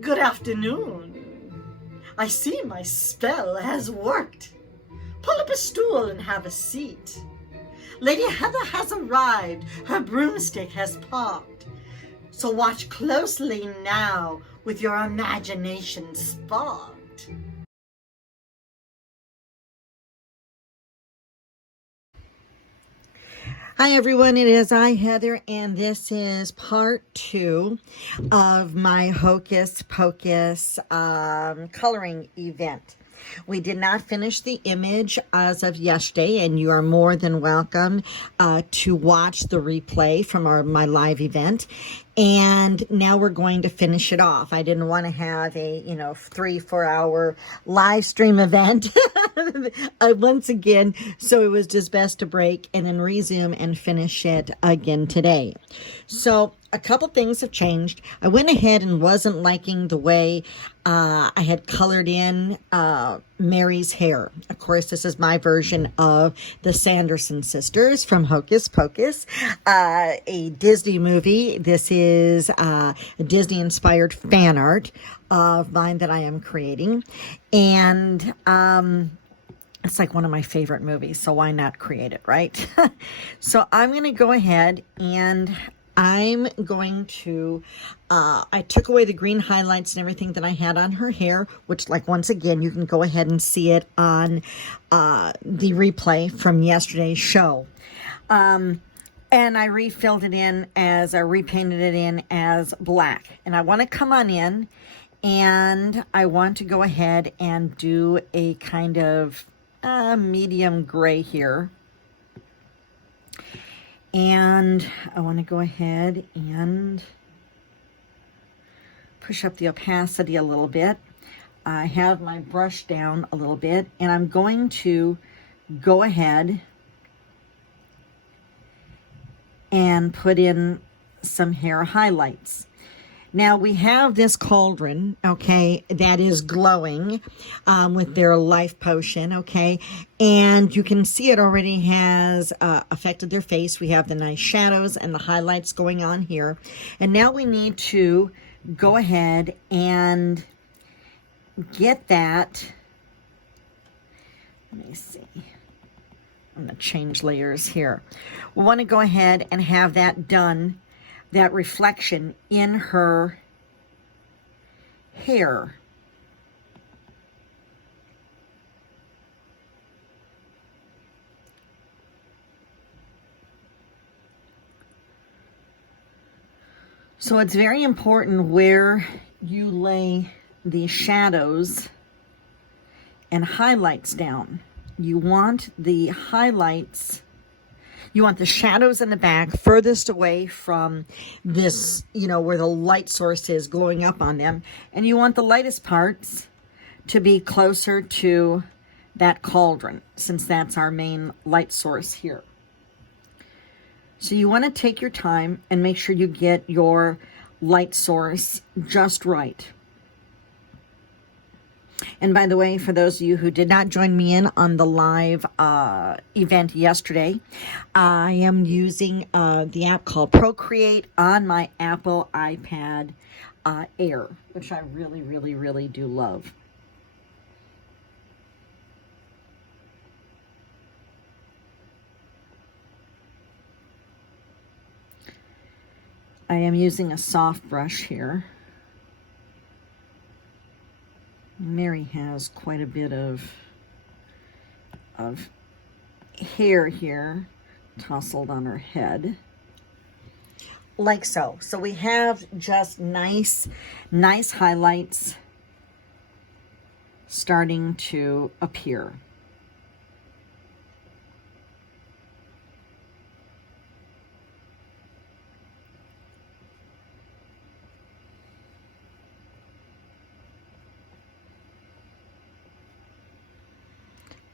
Good afternoon. I see my spell has worked. Pull up a stool and have a seat. Lady Heather has arrived. Her broomstick has popped. So watch closely now with your imagination sparked. Hi everyone, it is I, Heather, and this is part 2 of my Hocus Pocus coloring event. We did not finish the image as of yesterday, and you are more than welcome to watch the replay from my live event. And now we're going to finish it off. I didn't want to have a 3-4 hour live stream event once again, so it was just best to break and then resume and finish it again today. So a couple things have changed. I went ahead and wasn't liking the way I had colored in Mary's hair. Of course, this is my version of the Sanderson sisters from Hocus Pocus, a Disney movie. This is a Disney-inspired fan art of mine that I am creating. And it's like one of my favorite movies, so why not create it, right? So I'm going to go ahead and I'm going to, I took away the green highlights and everything that I had on her hair, which, like, once again, you can go ahead and see it on the replay from yesterday's show. And I refilled it in I repainted it in as black. And I want to come on in and I want to go ahead and do a kind of medium gray here. And I want to go ahead and push up the opacity a little bit. I have my brush down a little bit, and I'm going to go ahead and put in some hair highlights. Now we have this cauldron, okay, that is glowing with their life potion, okay, and you can see it already has affected their face. We have the nice shadows and the highlights going on here, and now we need to go ahead and get that. Let me see. I'm going to change layers here. We want to go ahead and have that done, that reflection in her hair. So it's very important where you lay the shadows and highlights down. You want the highlights, you want the shadows in the back furthest away from this, where the light source is glowing up on them. And you want the lightest parts to be closer to that cauldron, since that's our main light source here. So you want to take your time and make sure you get your light source just right. And by the way, for those of you who did not join me in on the live event yesterday, I am using the app called Procreate on my Apple iPad Air, which I really, really, really do love. I am using a soft brush here. Mary has quite a bit of hair here tousled on her head, like so. So we have just nice highlights starting to appear.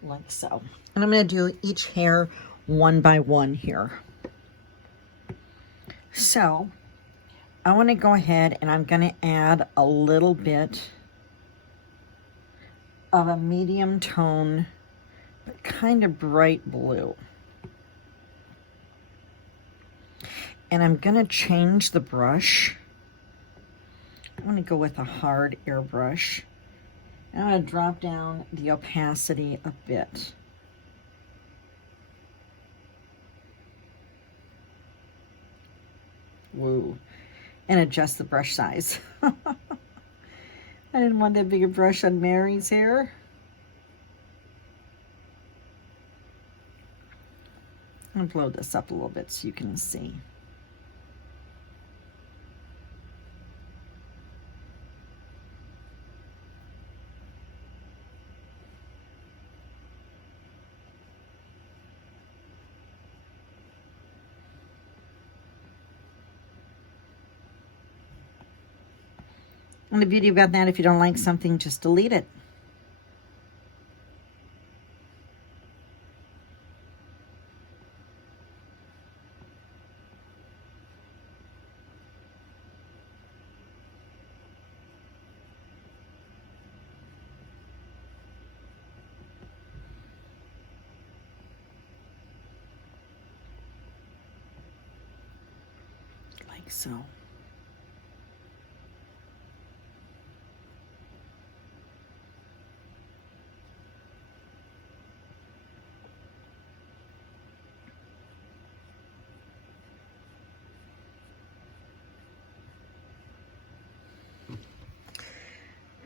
Like so. And I'm going to do each hair one by one here. So I want to go ahead and I'm going to add a little bit of a medium tone, but kind of bright blue. And I'm going to change the brush I'm going to go with a hard airbrush. I'm going to drop down the opacity a bit. Woo. And adjust the brush size. I didn't want that bigger brush on Mary's hair. I'm going to blow this up a little bit so you can see. And a video about that, if you don't like something, just delete it. Like so.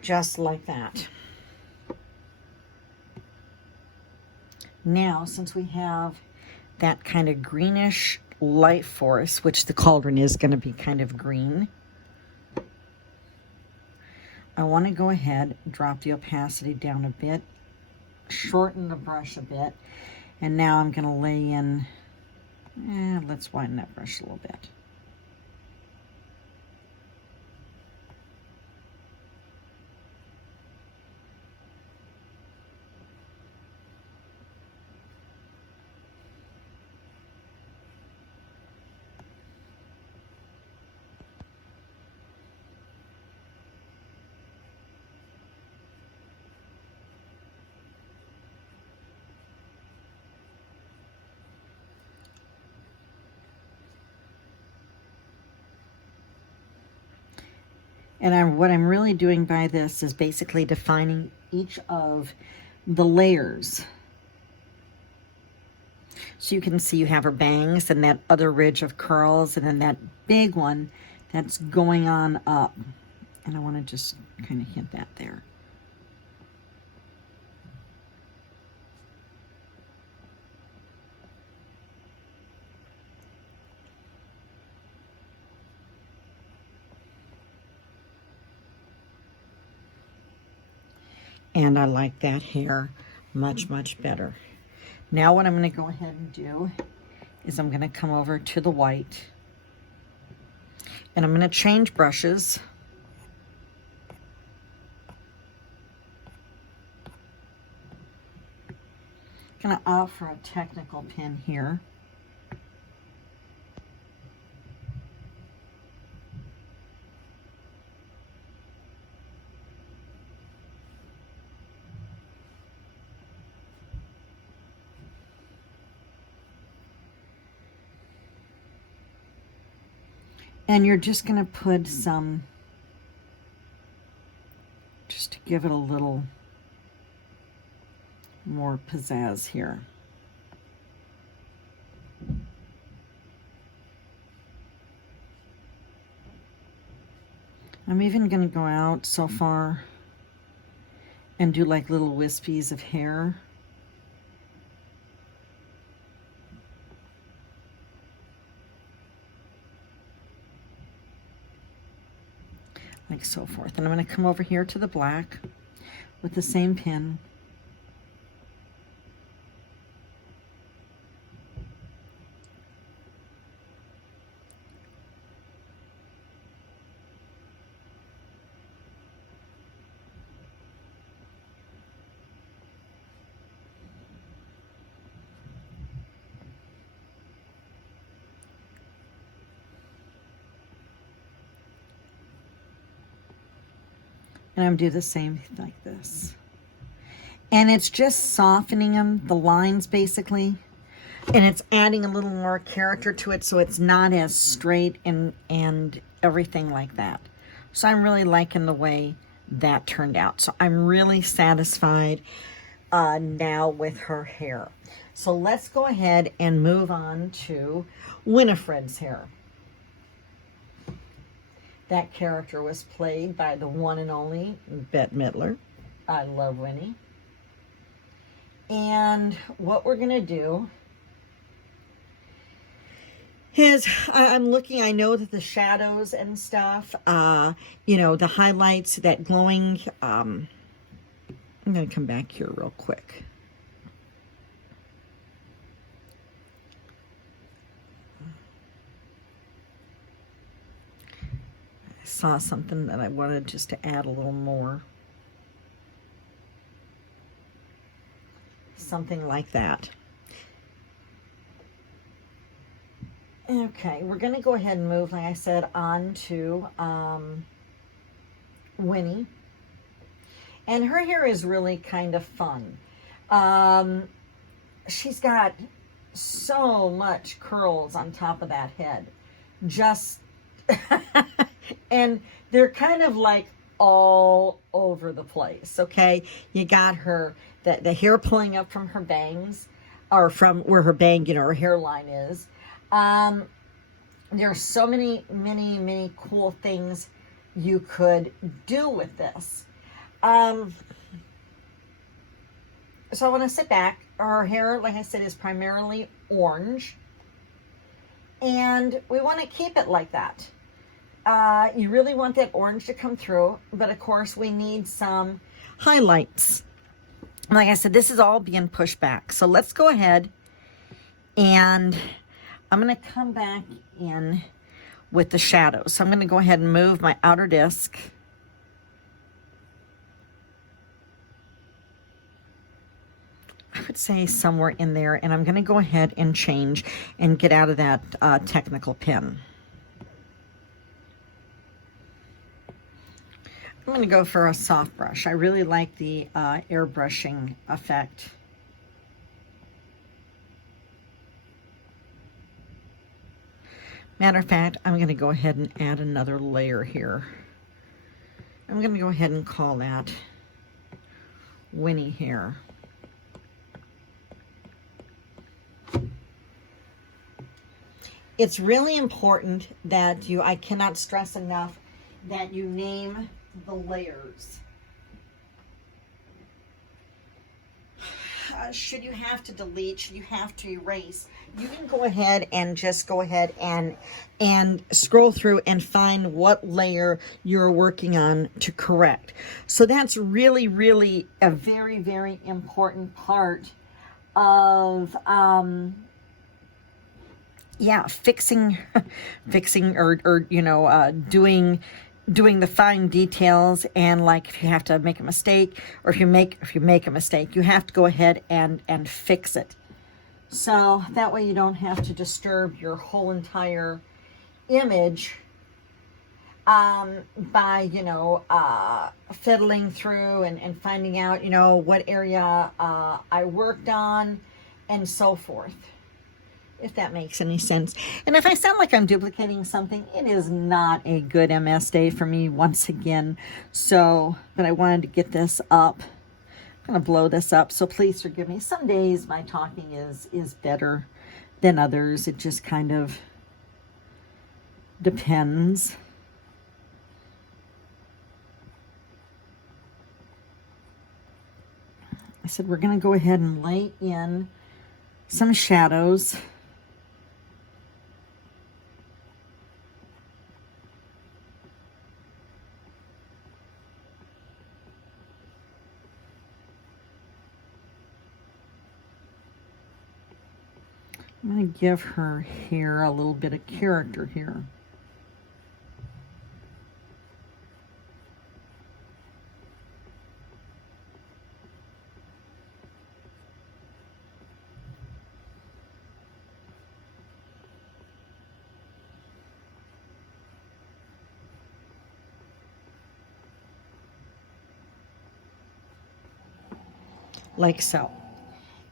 Just like that. Now, since we have that kind of greenish light force, which the cauldron is going to be kind of green, I want to go ahead, drop the opacity down a bit, shorten the brush a bit, and now I'm going to lay in, let's widen that brush a little bit. And what I'm really doing by this is basically defining each of the layers. So you can see you have her bangs and that other ridge of curls and then that big one that's going on up. And I want to just kind of hint that there. And I like that hair much, much better. Now what I'm going to go ahead and do is I'm going to come over to the white. And I'm going to change brushes. I'm going to opt for a technical pin here. And you're just going to put some, just to give it a little more pizzazz here. I'm even going to go out so far and do like little wispies of hair. Like so forth. And I'm going to come over here to the black with the same pin. And I'm going to do the same like this. And it's just softening them, the lines basically. And it's adding a little more character to it so it's not as straight and everything like that. So I'm really liking the way that turned out. So I'm really satisfied now with her hair. So let's go ahead and move on to Winifred's hair. That character was played by the one and only Bette Midler. I love Winnie. And what we're going to do is, I'm looking, I know that the shadows and stuff, you know, the highlights, that glowing, I'm going to come back here real quick. I saw something that I wanted just to add a little more. Something like that. Okay, we're going to go ahead and move, like I said, on to Winnie. And her hair is really kind of fun. She's got so much curls on top of that head. Just, and they're kind of like all over the place, okay? You got her, the hair pulling up from her bangs, or from where her bang, you know, her hairline is. There are so many, many cool things you could do with this. So I want to sit back. Her hair, like I said, is primarily orange. And we want to keep it like that. You really want that orange to come through. But of course, we need some highlights. Like I said, this is all being pushed back. So let's go ahead and I'm going to come back in with the shadows. So I'm going to go ahead and move my outer disc. I would say somewhere in there. And I'm going to go ahead and change and get out of that technical pen. I'm going to go for a soft brush. I really like the airbrushing effect. Matter of fact, I'm going to go ahead and add another layer here. I'm going to go ahead and call that Winnie hair. It's really important that I cannot stress enough that you name the layers. Should you have to delete, should you have to erase, you can go ahead and just go ahead and scroll through and find what layer you're working on to correct. So that's really, really a very, very important part of fixing or you know, doing the fine details. And like, if you have to make a mistake, or if you make a mistake, you have to go ahead and fix it. So that way you don't have to disturb your whole entire image by, you know, fiddling through and finding out, you know, what area I worked on and so forth. If that makes any sense. And if I sound like I'm duplicating something, it is not a good MS day for me once again. So, but I wanted to get this up. I'm going to blow this up, so please forgive me. Some days my talking is better than others. It just kind of depends. I said we're going to go ahead and lay in some shadows. I'm going to give her hair a little bit of character here. Like so.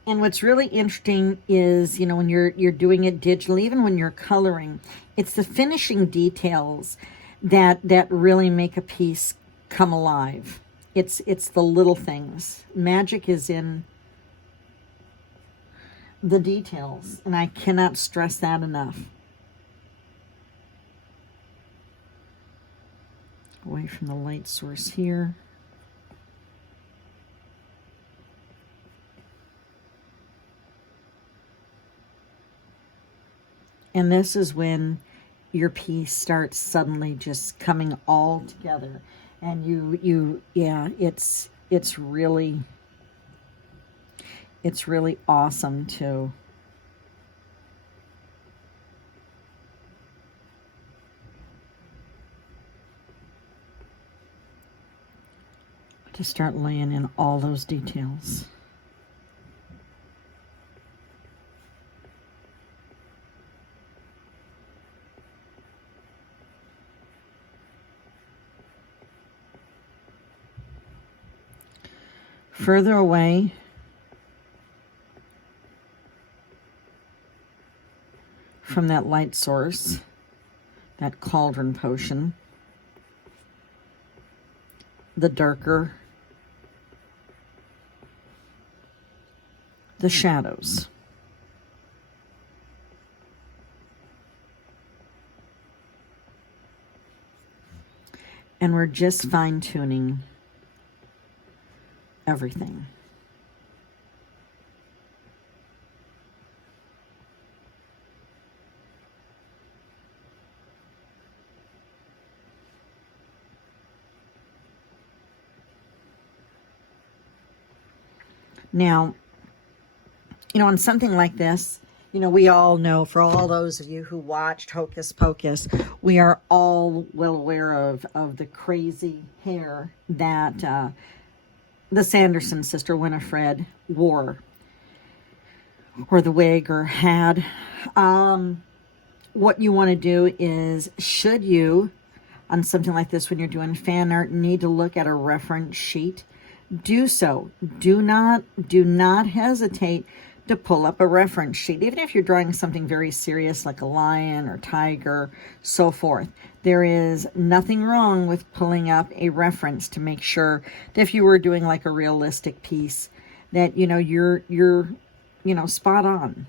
And what's really interesting is, you know, when you're doing it digitally, even when you're coloring, it's the finishing details that really make a piece come alive. It's the little things. Magic is in the details, and I cannot stress that enough. Away from the light source here. And this is when your piece starts suddenly just coming all together. And yeah, it's really awesome to start laying in all those details. Further away from that light source, that cauldron potion, the darker the shadows. And we're just fine-tuning everything. Now, on something like this, we all know, for all those of you who watched Hocus Pocus, we are all well aware of the crazy hair that the Sanderson sister Winifred wore, or the wig, or had. What you want to do is, should you, on something like this, when you're doing fan art, need to look at a reference sheet, do so. Do not hesitate to pull up a reference sheet, even if you're drawing something very serious like a lion or tiger, so forth. There is nothing wrong with pulling up a reference to make sure that if you were doing like a realistic piece, that you're spot on.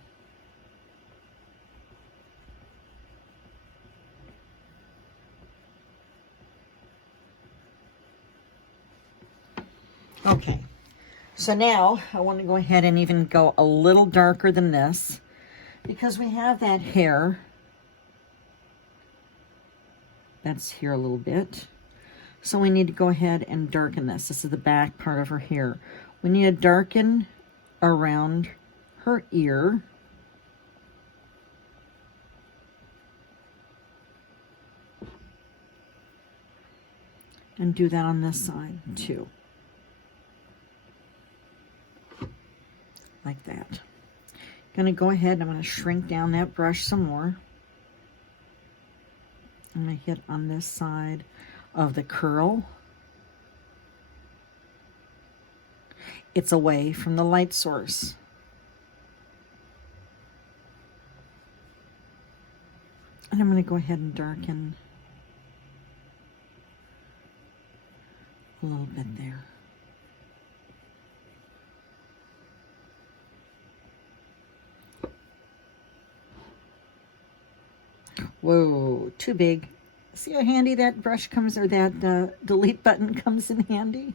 Okay, so now I want to go ahead and even go a little darker than this, because we have that hair that's here a little bit. So we need to go ahead and darken this. This is the back part of her hair. We need to darken around her ear. And do that on this side too. Like that. Going to go ahead and I'm going to shrink down that brush some more. I'm going to hit on this side of the curl. It's away from the light source. And I'm going to go ahead and darken a little bit there. Whoa, too big. See how handy that brush comes, or that delete button comes in handy?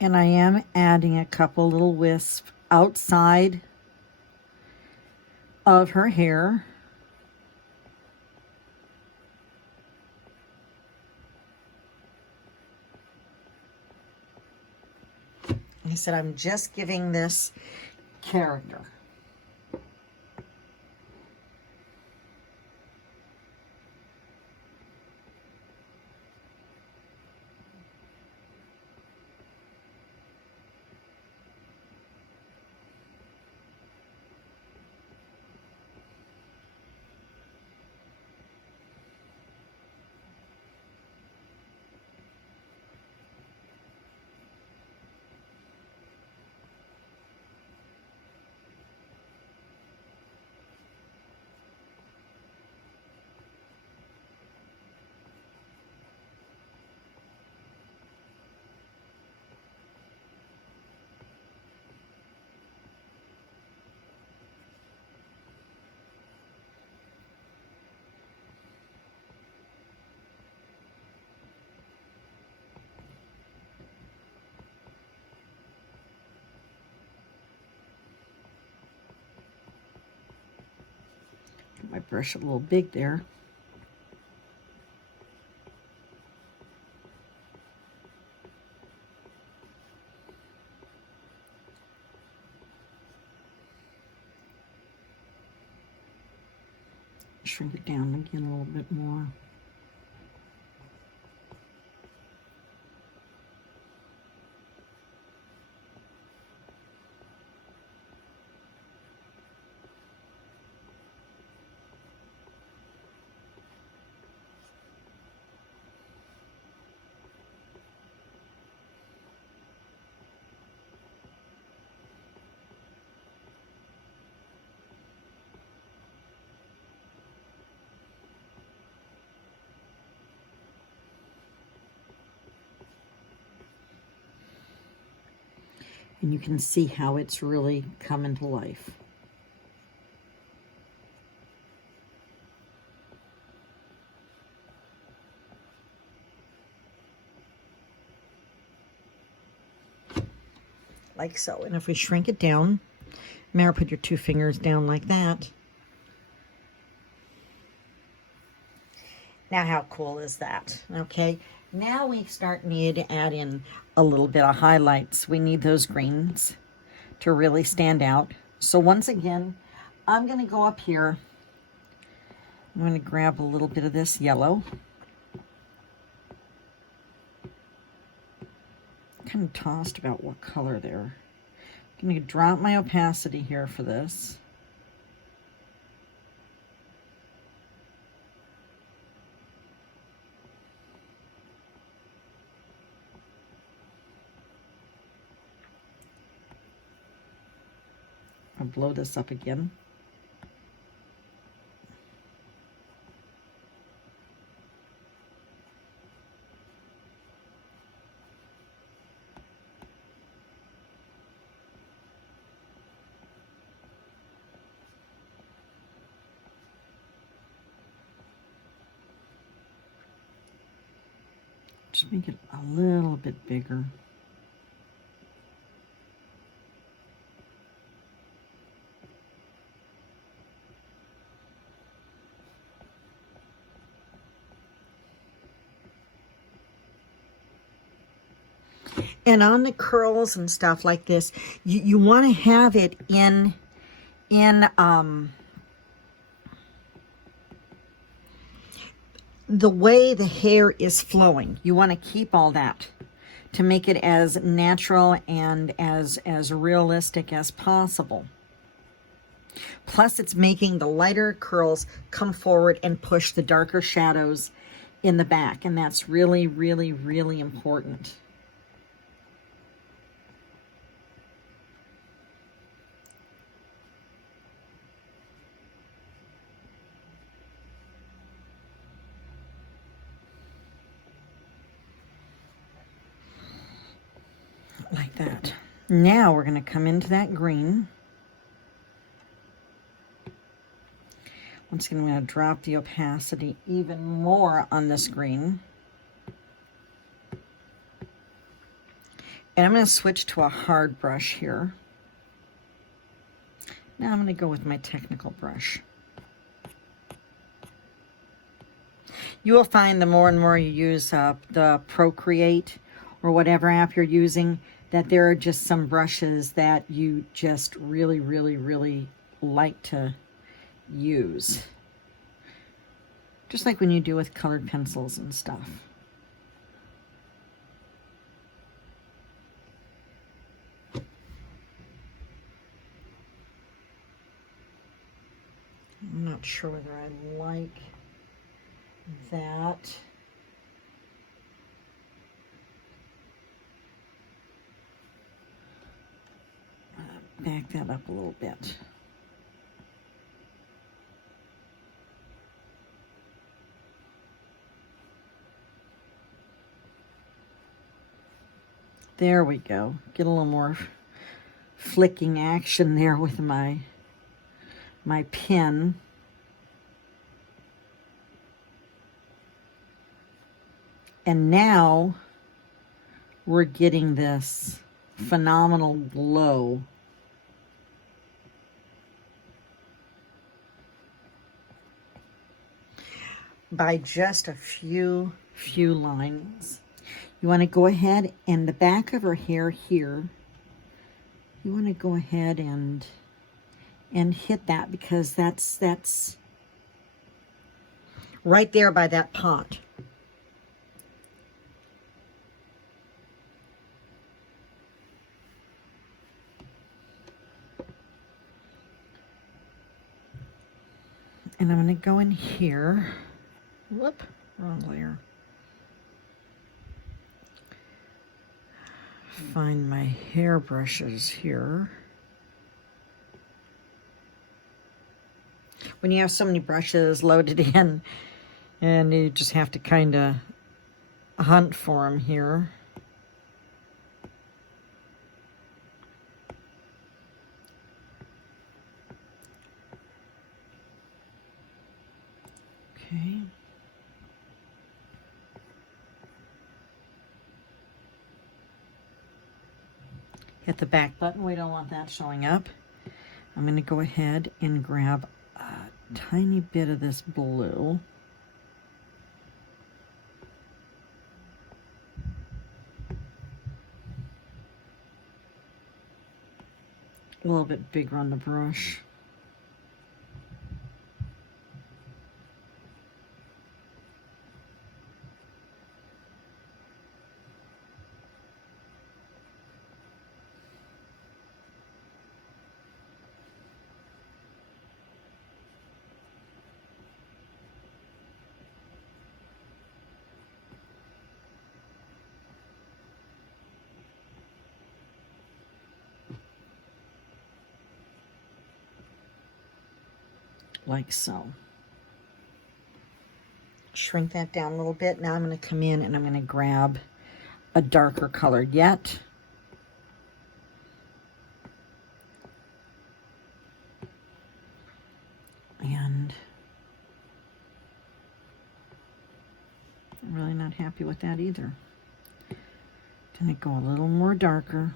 And I am adding a couple little wisps outside of her hair. I said, I'm just giving this character. My brush a little big there. Shrink it down again a little bit more. And you can see how it's really coming to life. Like so. And if we shrink it down, Mara, put your 2 fingers down like that. Now how cool is that? Okay. Now we need to add in a little bit of highlights. We need those greens to really stand out. So once again, I'm going to go up here. I'm going to grab a little bit of this yellow. Kind of tossed about what color there. I'm going to drop my opacity here for this. I'll blow this up again. Just make it a little bit bigger. And on the curls and stuff like this, you want to have it in the way the hair is flowing. You want to keep all that to make it as natural and as realistic as possible. Plus, it's making the lighter curls come forward and push the darker shadows in the back. And that's really, really, really important. Like that. Now we're going to come into that green. Once again, I'm going to drop the opacity even more on this green. And I'm going to switch to a hard brush here. Now I'm going to go with my technical brush. You will find the more and more you use the Procreate or whatever app you're using, that there are just some brushes that you just really, really, really like to use. Just like when you do with colored pencils and stuff. I'm not sure whether I like that. Back that up a little bit. There we go. Get a little more flicking action there with my pen. And now we're getting this phenomenal glow. By just a few lines. You want to go ahead and the back of her hair here, you want to go ahead and hit that, because that's right there by that pot. And I'm going to go in here. Whoop, wrong layer. Find my hair brushes here. When you have so many brushes loaded in, and you just have to kind of hunt for them here. Okay. Hit the back button. We don't want that showing up. I'm going to go ahead and grab a tiny bit of this blue. A little bit bigger on the brush. Like so. Shrink that down a little bit. Now I'm going to come in and I'm going to grab a darker color yet. And I'm really not happy with that either. Going to go a little more darker.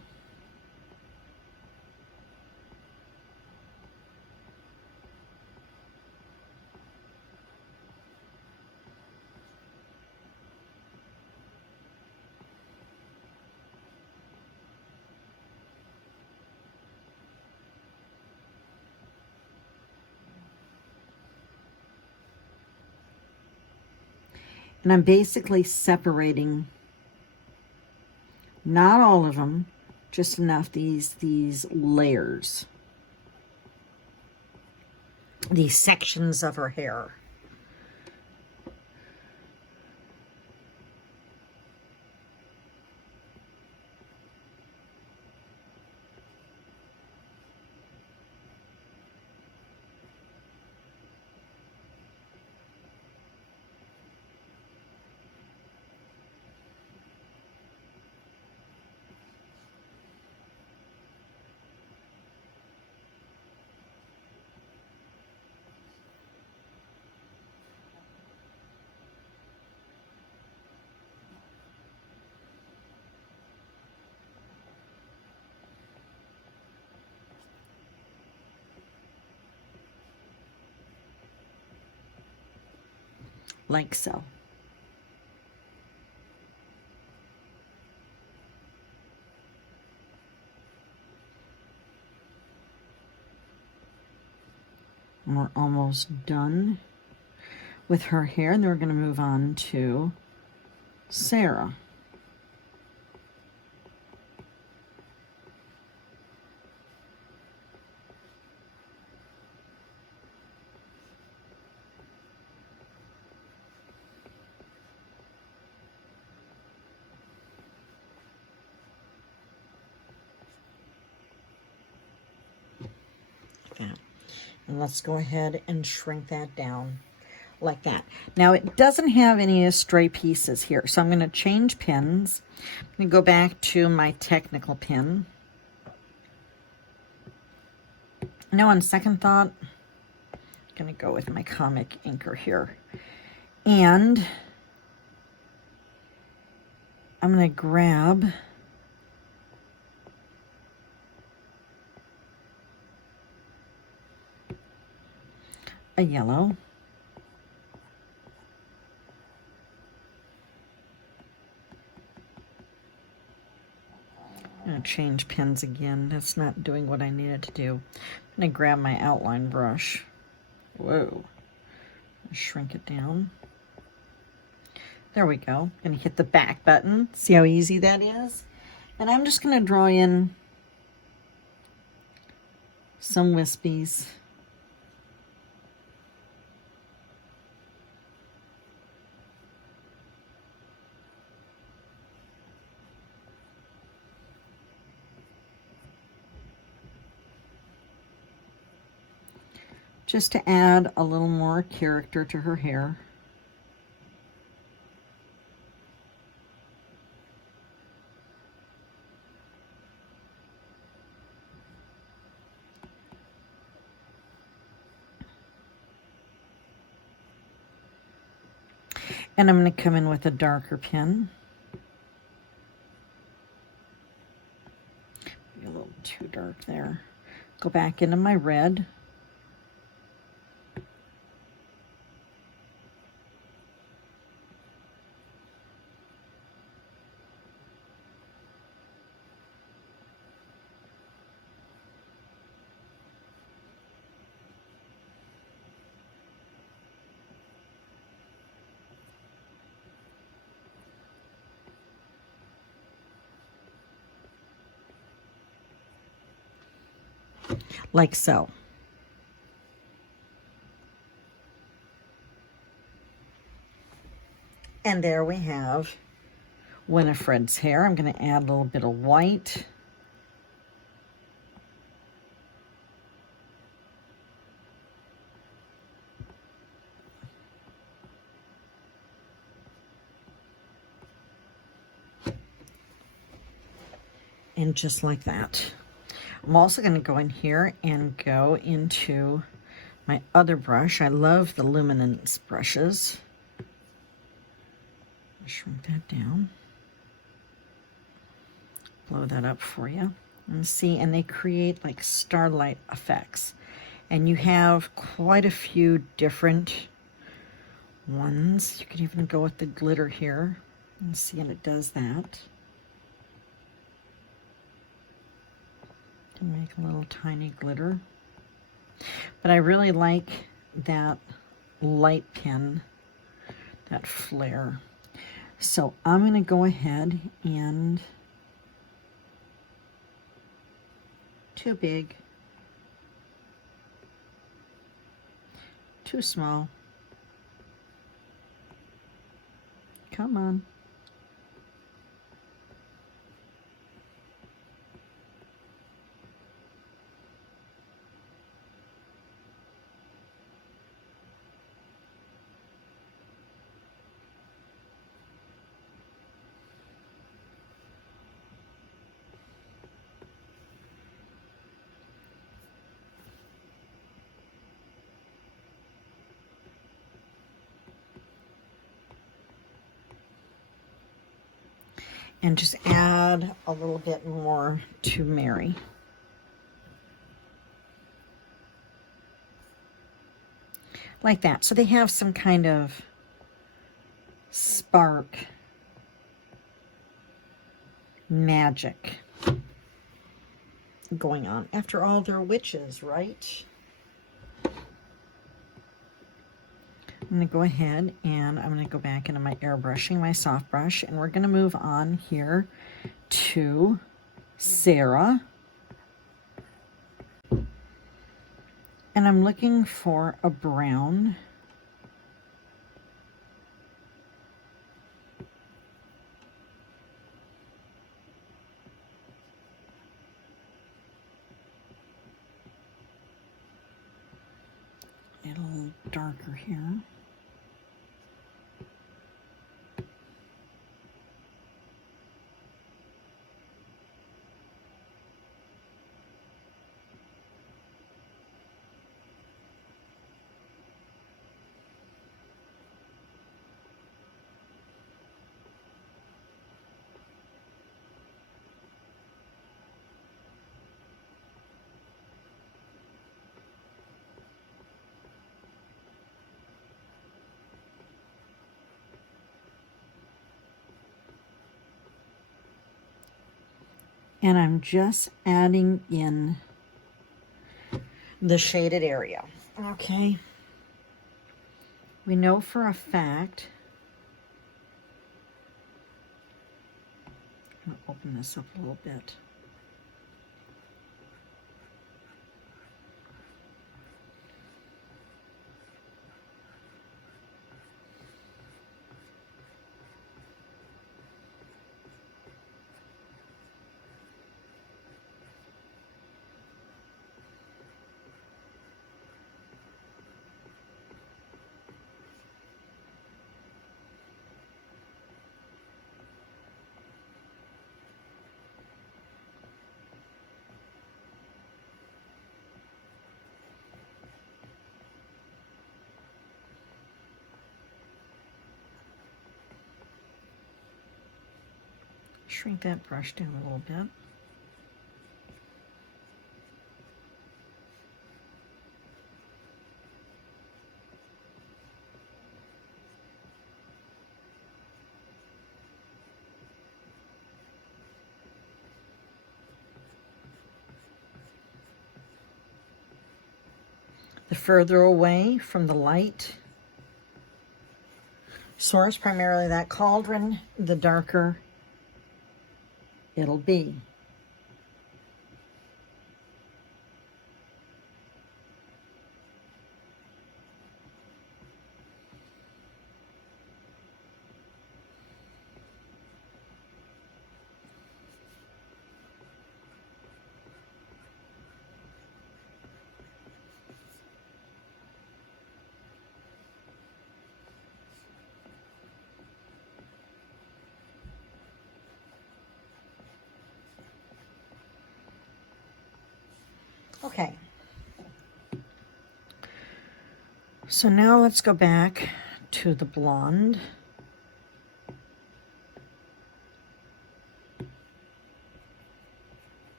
And I'm basically separating, not all of them, just enough, these layers, these sections of her hair. Like so. And we're almost done with her hair. And then we're going to move on to Sarah. And let's go ahead and shrink that down like that. Now it doesn't have any stray pieces here, so I'm going to change pins. I'm going to go back to my technical pin. Now on second thought, I'm going to go with my comic inker here. And I'm going to grab a yellow. I'm going to change pins again. That's not doing what I needed to do. I'm going to grab my outline brush. Whoa. Shrink it down. There we go. I'm going to hit the back button. See how easy that is? And I'm just going to draw in some wispies. Just to add a little more character to her hair. And I'm going to come in with a darker pin. Maybe a little too dark there. Go back into my red. Like so. And there we have Winifred's hair. I'm going to add a little bit of white. And just like that. I'm also going to go in here and go into my other brush. I love the luminance brushes. Shrink that down. Blow that up for you. And see, and they create like starlight effects. And you have quite a few different ones. You could even go with the glitter here. And see, and it does that. Can make a little tiny glitter. But I really like that light pin, that flare. So I'm going to go ahead and too big, too small. Come on. And just add a little bit more to Mary. Like that. So they have some kind of spark magic going on. After all, they're witches, right? I'm going to go ahead and I'm going to go back into my airbrushing, my soft brush, and we're going to move on here to Sarah. And I'm looking for a brown. A little darker here. And I'm just adding in the shaded area. Okay. We know for a fact, I'm going to open this up a little bit. Shrink that brush down a little bit. The further away from the light source, primarily that cauldron, the darker it'll be. Okay. So now let's go back to the blonde.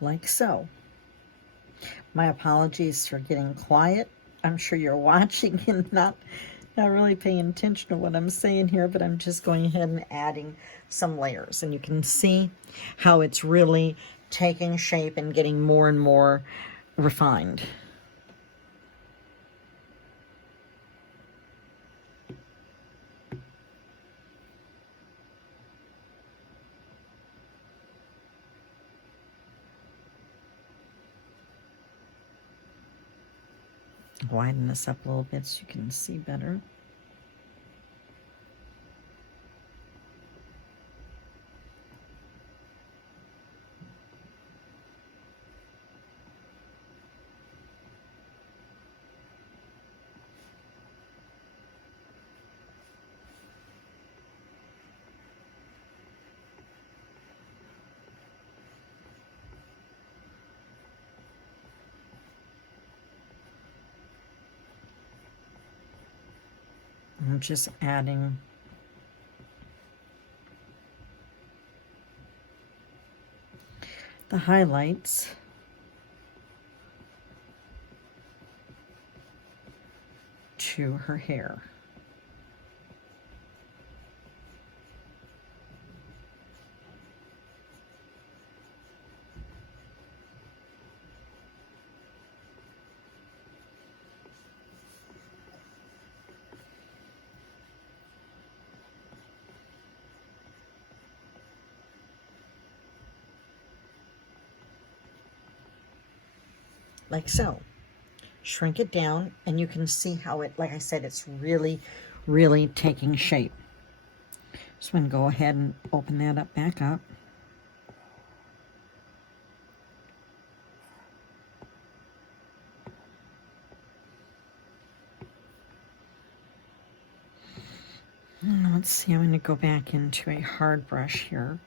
Like so. My apologies for getting quiet. I'm sure you're watching and not really paying attention to what I'm saying here, but I'm just going ahead and adding some layers. And you can see how it's really taking shape and getting more and more refined. Widen this up a little bit so you can see better. I'm just adding the highlights to her hair. Like so. Shrink it down, and you can see how it, like I said, it's really, really taking shape. So I'm going to go ahead and open that up back up. Let's see, I'm going to go back into a hard brush here.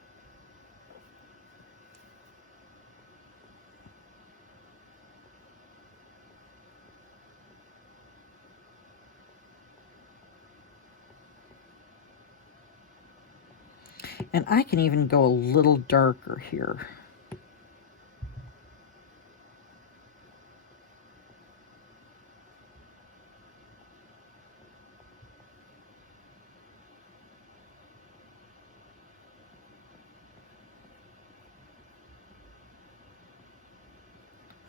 And I can even go a little darker here.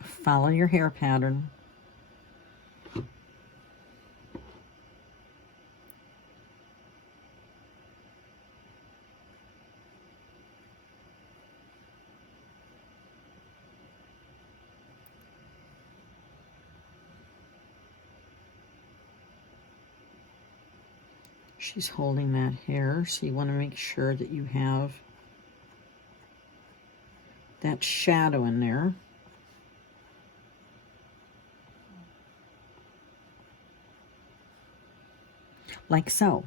Follow your hair pattern. She's holding that hair, so you want to make sure that you have that shadow in there. Like so.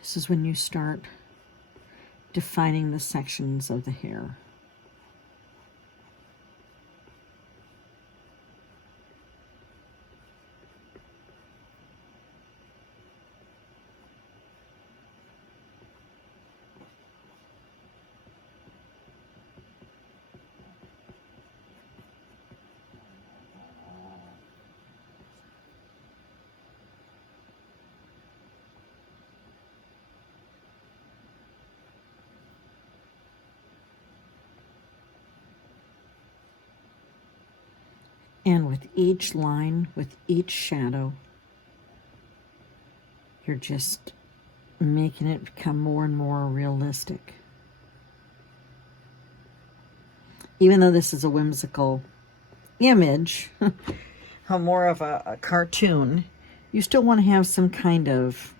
This is when you start defining the sections of the hair. And with each line, with each shadow, you're just making it become more and more realistic. Even though this is a whimsical image, more of a cartoon, you still want to have some kind of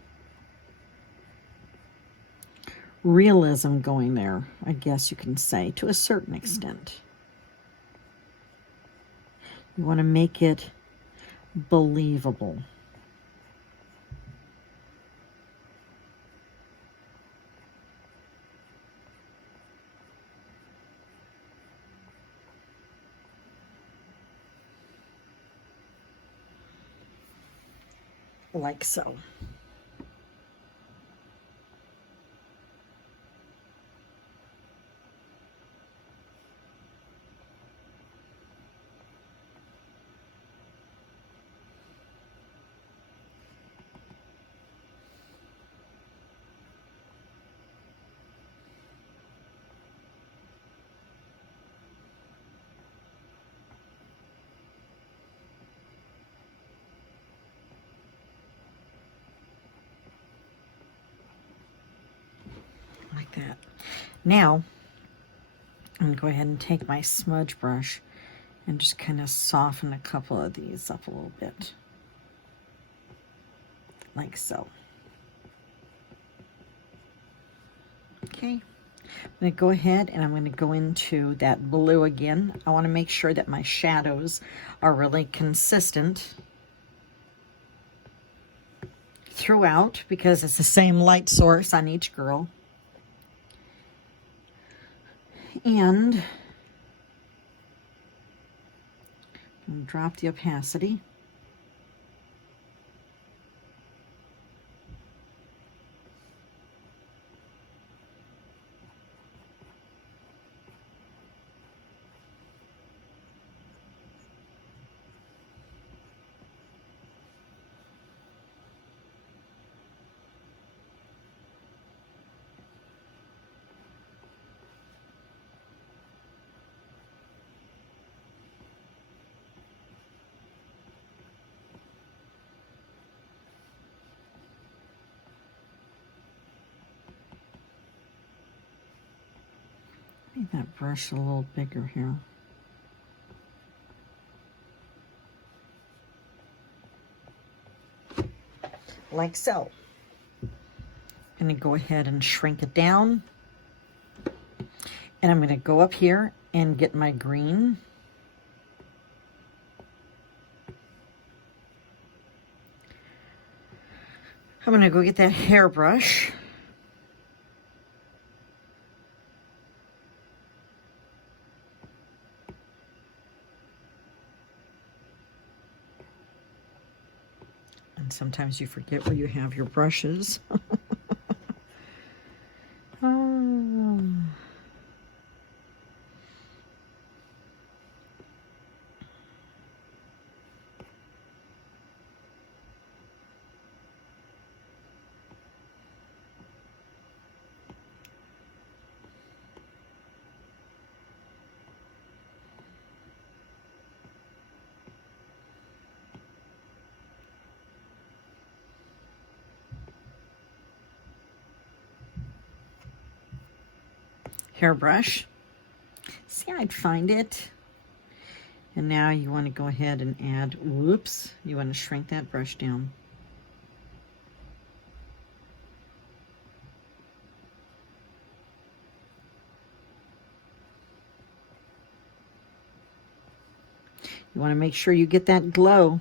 realism going there, I guess you can say, to a certain extent. You want to make it believable. Like so. Like that. Now, I'm going to go ahead and take my smudge brush and just kind of soften a couple of these up a little bit. Like so. Okay. I'm going to go ahead and I'm going to go into that blue again. I want to make sure that my shadows are really consistent. throughout because it's the same light source on each girl. And drop the opacity. Make that brush a little bigger here. Like so. I'm going to go ahead and shrink it down. And I'm going to go up here and get my green. I'm going to go get that hairbrush. And sometimes you forget where you have your brushes. Oh. Hairbrush. See, I'd find it. And now you want to go ahead and add, whoops, you want to shrink that brush down. You want to make sure you get that glow.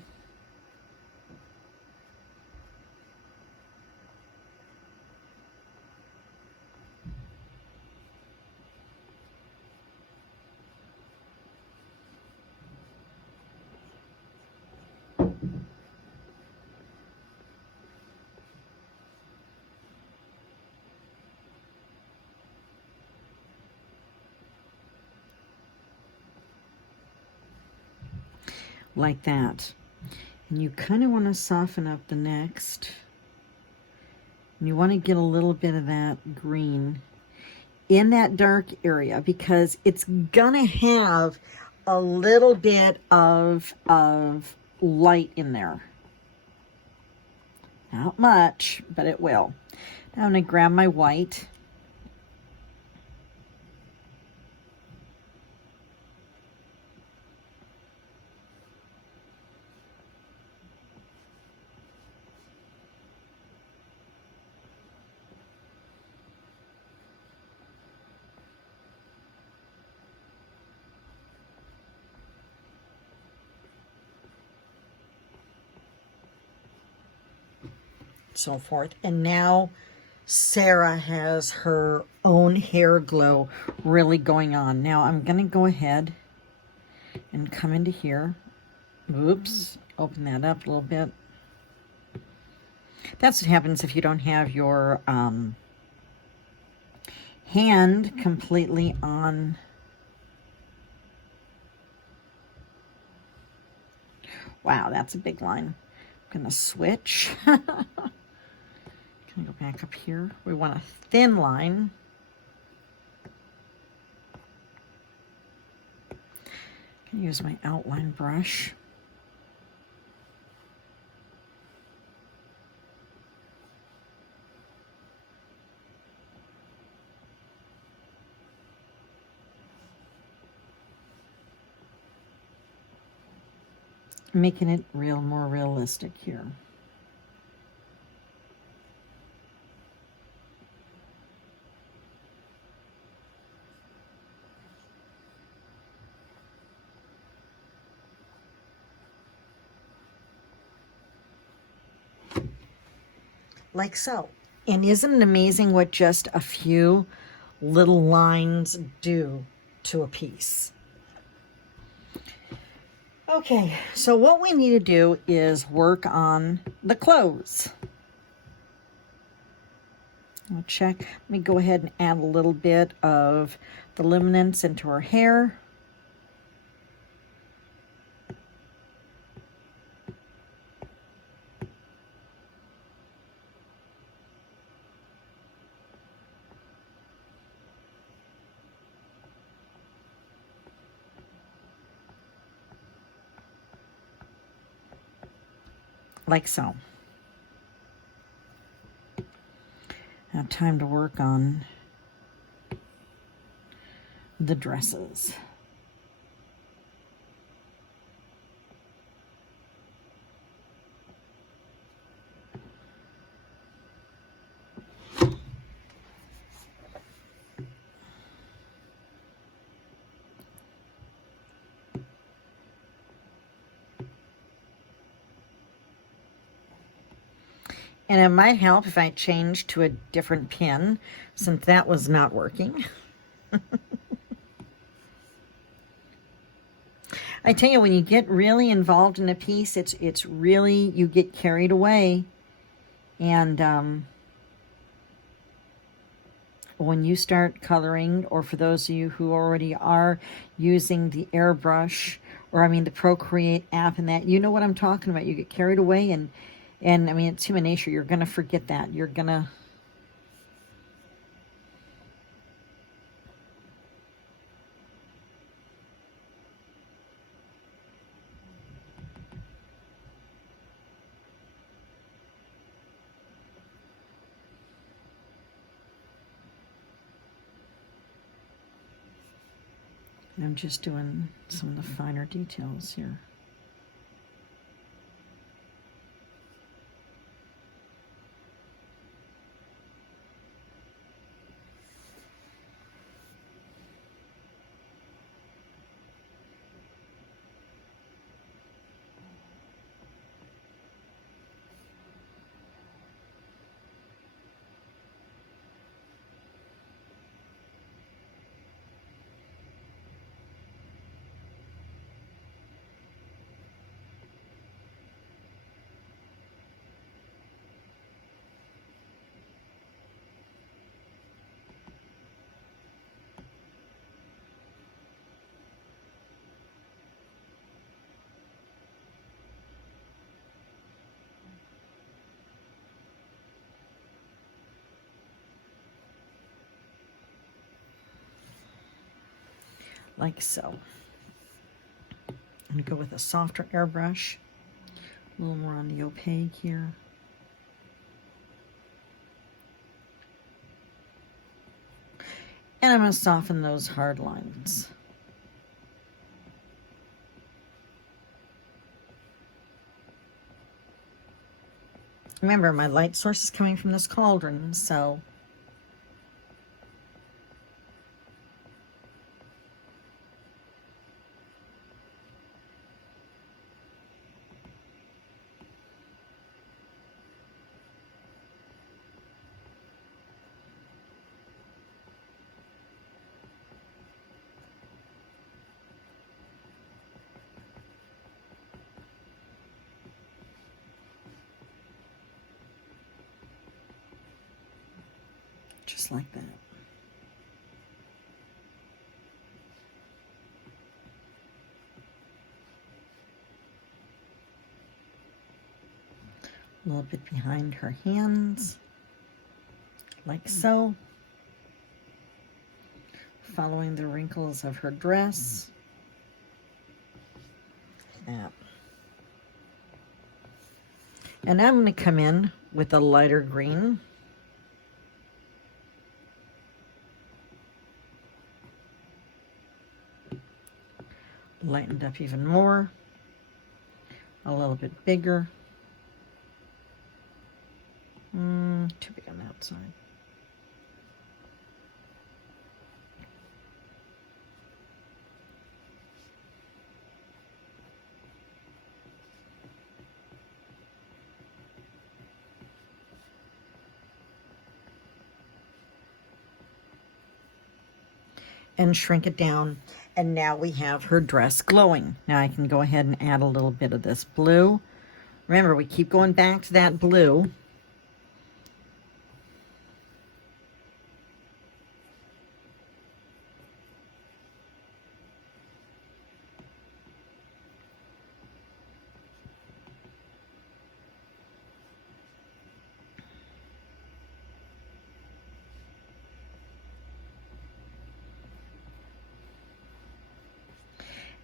Like that. And you kind of want to soften up the next. And you want to get a little bit of that green in that dark area because it's gonna have a little bit of light in there. Not much, but it will. Now I'm gonna grab my white. So forth. And now Sarah has her own hair glow really going on. Now I'm going to go ahead and come into here. Oops, open that up a little bit. That's what happens if you don't have your hand completely on. Wow, that's a big line. I'm going to switch. Go back up here. We want a thin line. I can use my outline brush. Making it more realistic here. like so. And isn't it amazing what just a few little lines do to a piece? Okay, so what we need to do is work on the clothes. I'll check. Let me go ahead and add a little bit of the luminance into her hair. Like so. Now time to work on the dresses. And it might help if I change to a different pin, since that was not working. I tell you, when you get really involved in a piece, it's really, you get carried away. And when you start coloring, or for those of you who already are using the airbrush, or I mean the Procreate app and that, you know what I'm talking about. You get carried away, and I mean, it's human nature. You're going to forget that. You're going to... I'm just doing some of the finer details here. Like so. I'm going to go with a softer airbrush, a little more on the opaque here. And I'm going to soften those hard lines. Remember, my light source is coming from this cauldron, so... just like that. A little bit behind her hands, like so. Following the wrinkles of her dress. That. And I'm going to come in with a lighter green. Lightened up even more. A little bit bigger. Too big on that side. and shrink it down. And now we have her dress glowing. Now I can go ahead and add a little bit of this blue. Remember, we keep going back to that blue.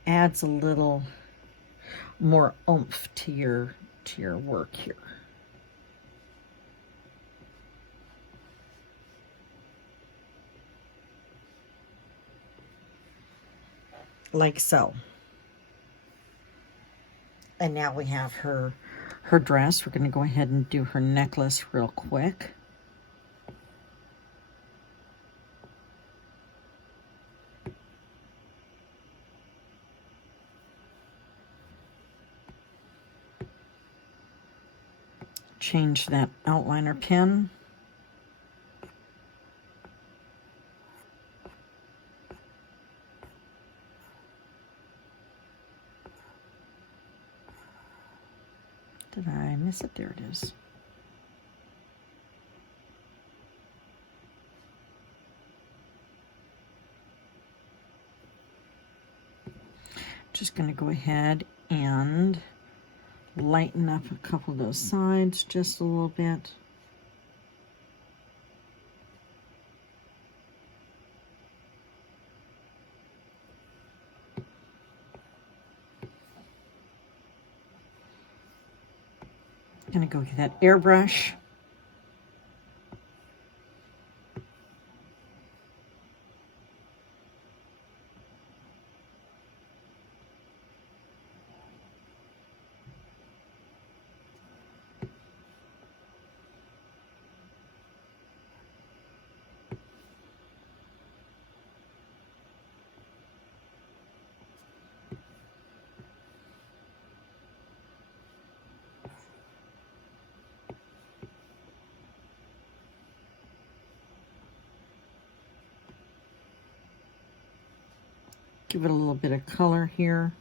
Adds a little more oomph to your work here. Like so. And now we have her dress. We're going to go ahead and do her necklace real quick. Change that outliner pen. Did I miss it? There it is. Just going to go ahead and lighten up a couple of those sides just a little bit. Gonna go get that airbrush. Give it a little bit of color here.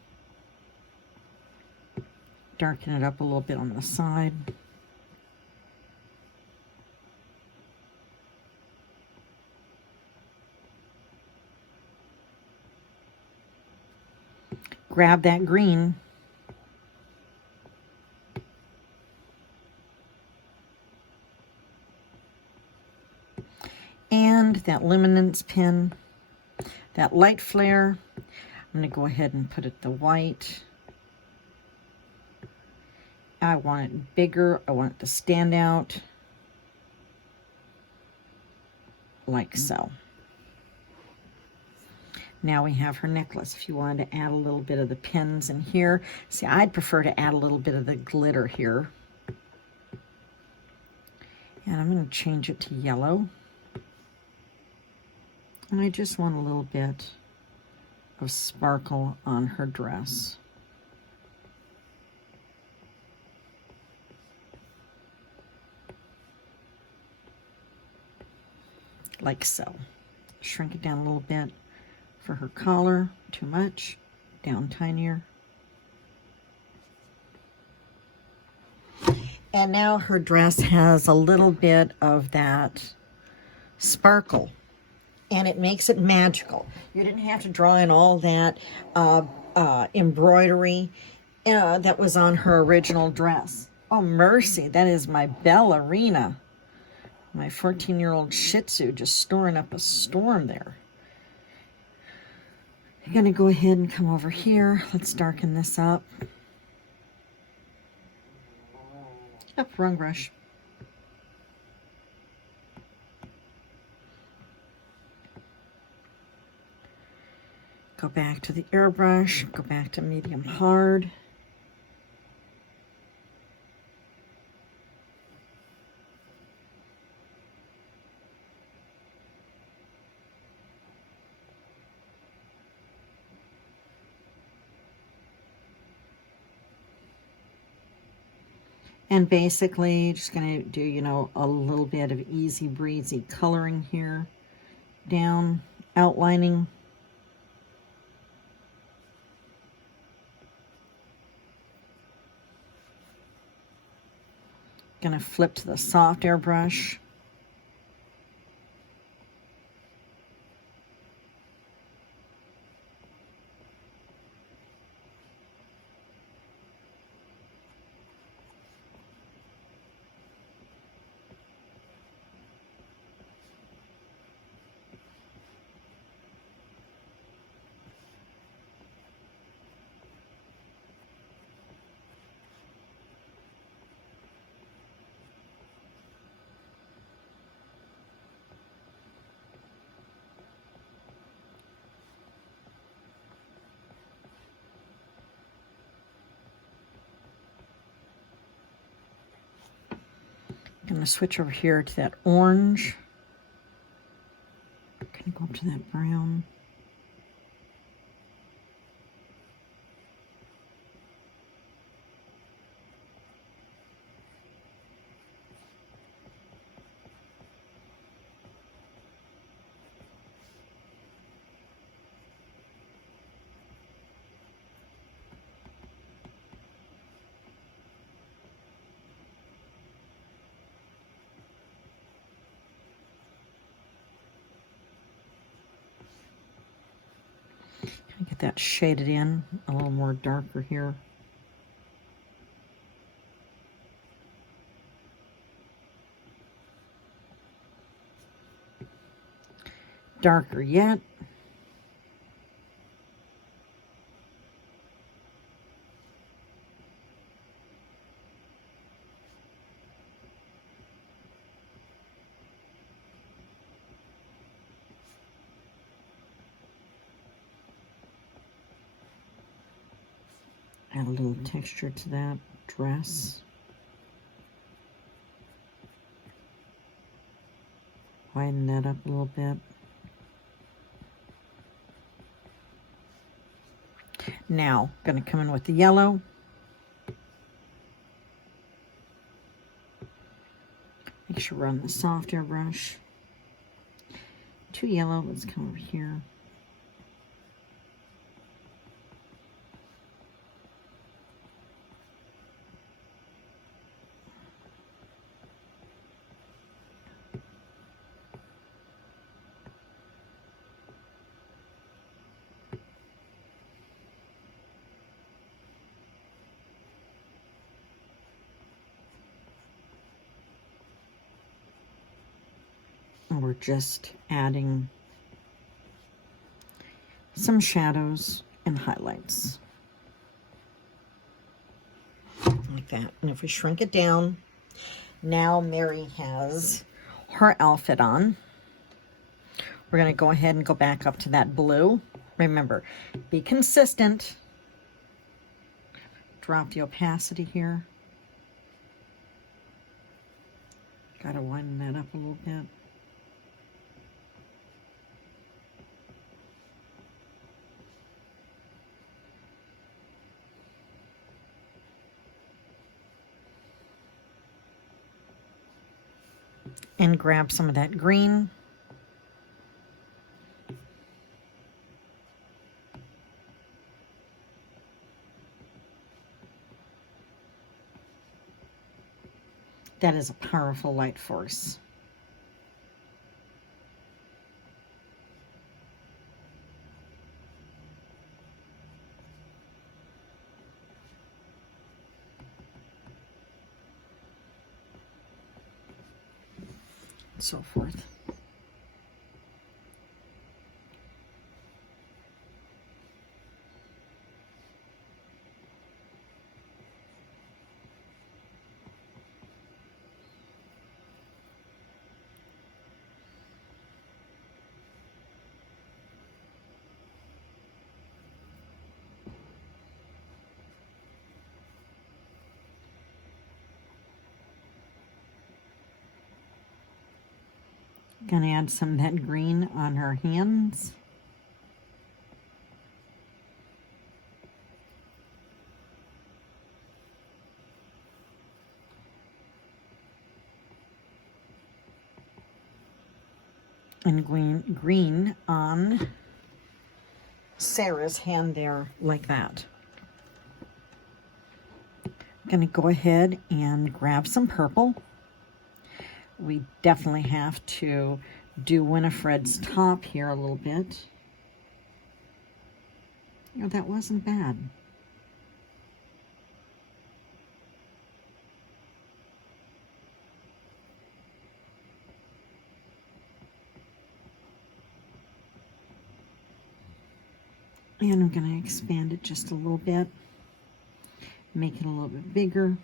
Darken it up a little bit on the side. Grab that green. And that luminance pen, that light flare. I'm going to go ahead and put it the white. I want it bigger. I want it to stand out like so. Now we have her necklace. If you wanted to add a little bit of the pins in here. See, I'd prefer to add a little bit of the glitter here. And I'm going to change it to yellow. And I just want a little bit of sparkle on her dress. Like so. Shrink it down a little bit for her collar. Too much. Down tinier. And now her dress has a little bit of that sparkle. And it makes it magical. You didn't have to draw in all that embroidery that was on her original dress. Oh, mercy, that is my ballerina. My 14-year-old Shih Tzu just storing up a storm there. I'm going to go ahead and come over here. Let's darken this up. Yep, wrong brush. Go back to the airbrush, go back to medium hard. And basically just going to do, you know, a little bit of easy breezy coloring here, down, outlining. Gonna flip to the soft airbrush. I'm going to switch over here to that orange. I'm going to go up to that brown. Get that shaded in a little more darker here. Darker yet. Add a little texture to that dress. Widen that up a little bit. Now, going to come in with the yellow. Make sure we're on the soft airbrush. Too yellow, let's come over here. We're just adding some shadows and highlights. Like that. And if we shrink it down, now Mary has her outfit on. We're going to go ahead and go back up to that blue. Remember, be consistent. Drop the opacity here. Got to widen that up a little bit. And grab some of that green. That is a powerful light force. So forth. Gonna add some of that green on her hands. And green on Sarah's hand there, like that. Going to go ahead and grab some purple. We definitely have to do Winifred's top here a little bit. You know, that wasn't bad. And I'm going to expand it just a little bit, make it a little bit bigger.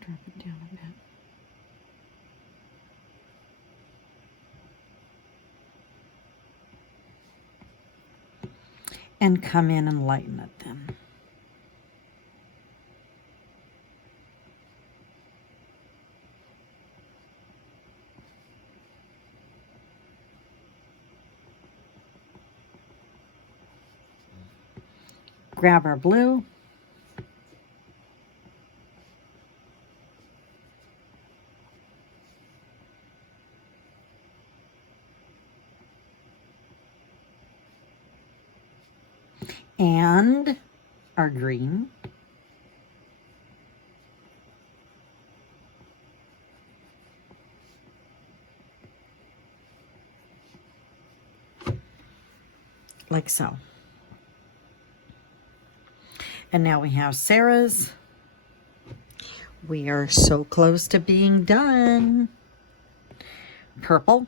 Drop it down a bit. And come in and lighten it then. Grab our blue. And our green. Like so. And now we have Sarah's. We are so close to being done. Purple.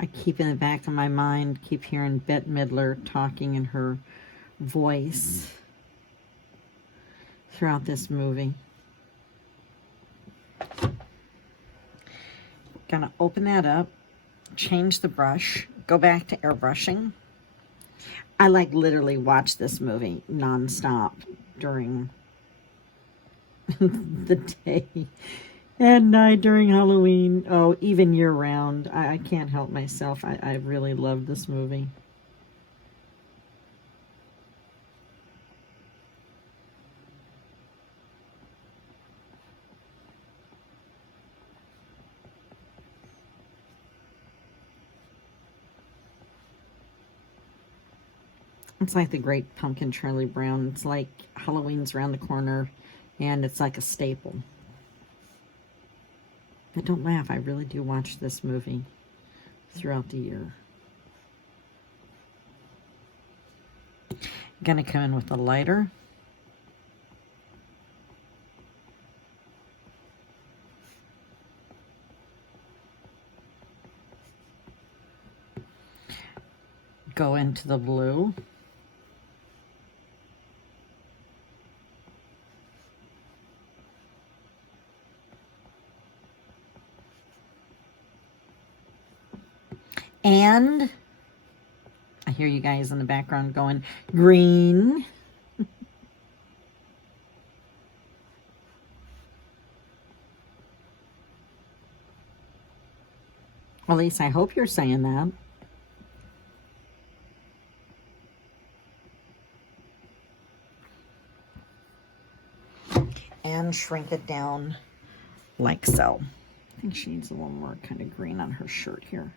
I keep in the back of my mind, keep hearing Bette Midler talking in her voice throughout this movie. Gonna open that up, change the brush, go back to airbrushing. I like literally watch this movie nonstop during the day. At night, during Halloween, oh, even year-round. I can't help myself. I really love this movie. It's like the Great Pumpkin, Charlie Brown. It's like Halloween's around the corner, and it's like a staple. But don't laugh, I really do watch this movie throughout the year. Gonna come in with a lighter. Go into the blue. And I hear you guys in the background going, green. Well, at least I hope you're saying that. And shrink it down like so. I think she needs a little more kind of green on her shirt here.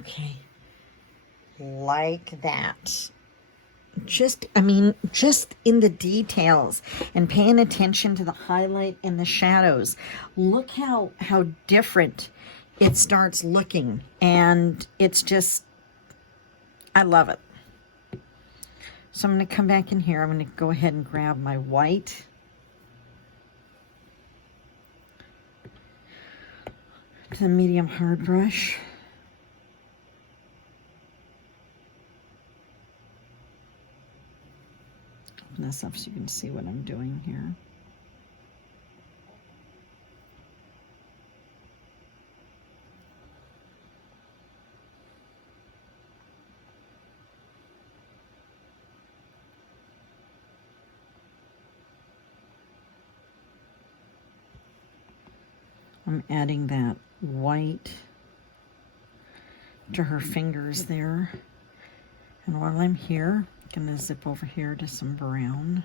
Okay, like that. Just in the details and paying attention to the highlight and the shadows. Look how different it starts looking, and it's just, I love it. So I'm going to come back in here. I'm going to go ahead and grab my white. to the medium hard brush. Open this up so you can see what I'm doing here. I'm adding that white to her fingers there. And while I'm here, I'm going to zip over here to some brown.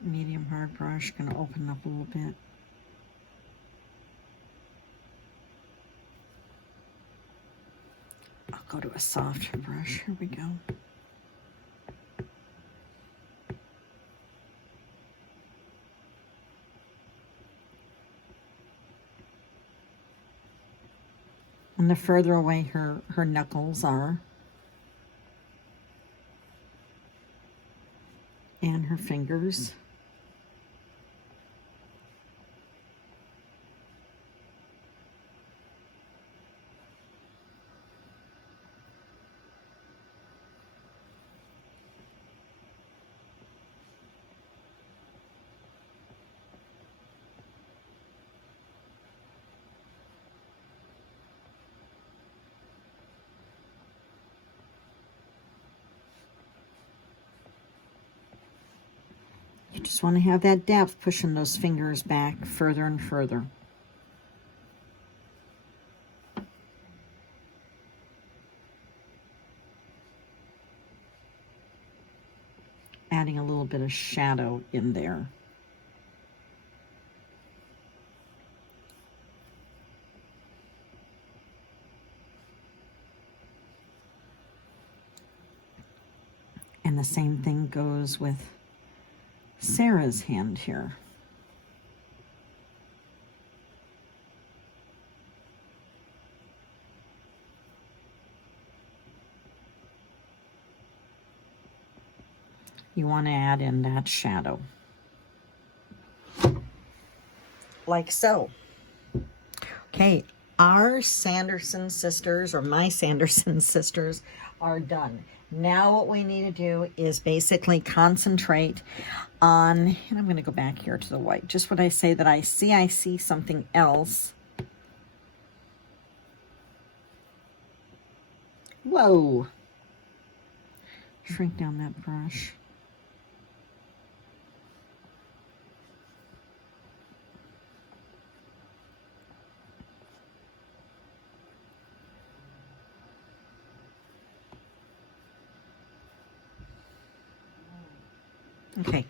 Medium hard brush, going to open up a little bit. I'll go to a softer brush. Here we go. And the further away her knuckles are, and her fingers. You just want to have that depth, pushing those fingers back further and further. Adding a little bit of shadow in there. And the same thing goes with Sarah's hand here. You want to add in that shadow. Like so. Okay, our Sanderson sisters, or my Sanderson sisters, are done. Now what we need to do is basically concentrate on, and I'm going to go back here to the white. Just when I say that I see something else. Whoa. Shrink down that brush. Okay,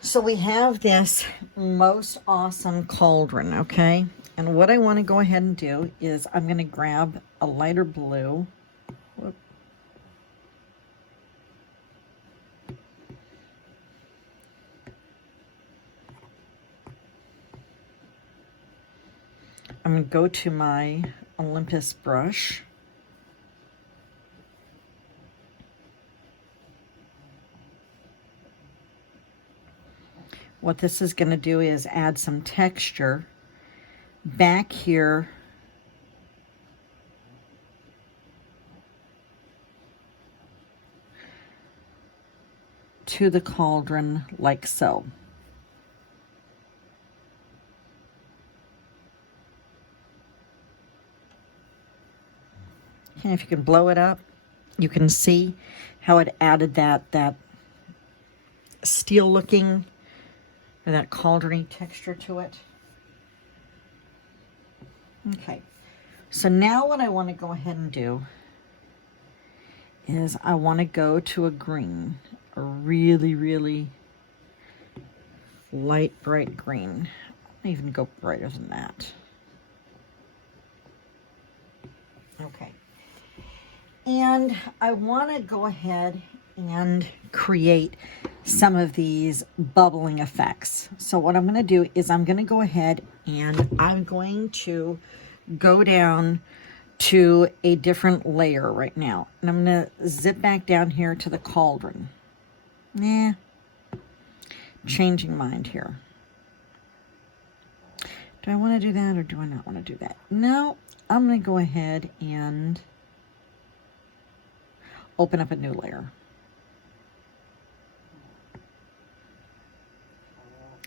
so we have this most awesome cauldron, okay? And what I want to go ahead and do is I'm going to grab a lighter blue. Whoop. I'm going to go to my Olympus brush. What this is going to do is add some texture back here to the cauldron, like so. And if you can blow it up, you can see how it added that steel looking, or that cauldron-y texture to it. Okay, so now what I want to go ahead and do is I want to go to a green, a really, really light, bright green. I'll even go brighter than that. Okay, and I want to go ahead and create some of these bubbling effects. So what I'm going to do is I'm going to go ahead and I'm going to go down to a different layer right now. And I'm going to zip back down here to the cauldron. Changing mind here. Do I want to do that or do I not want to do that? No, I'm going to go ahead and open up a new layer.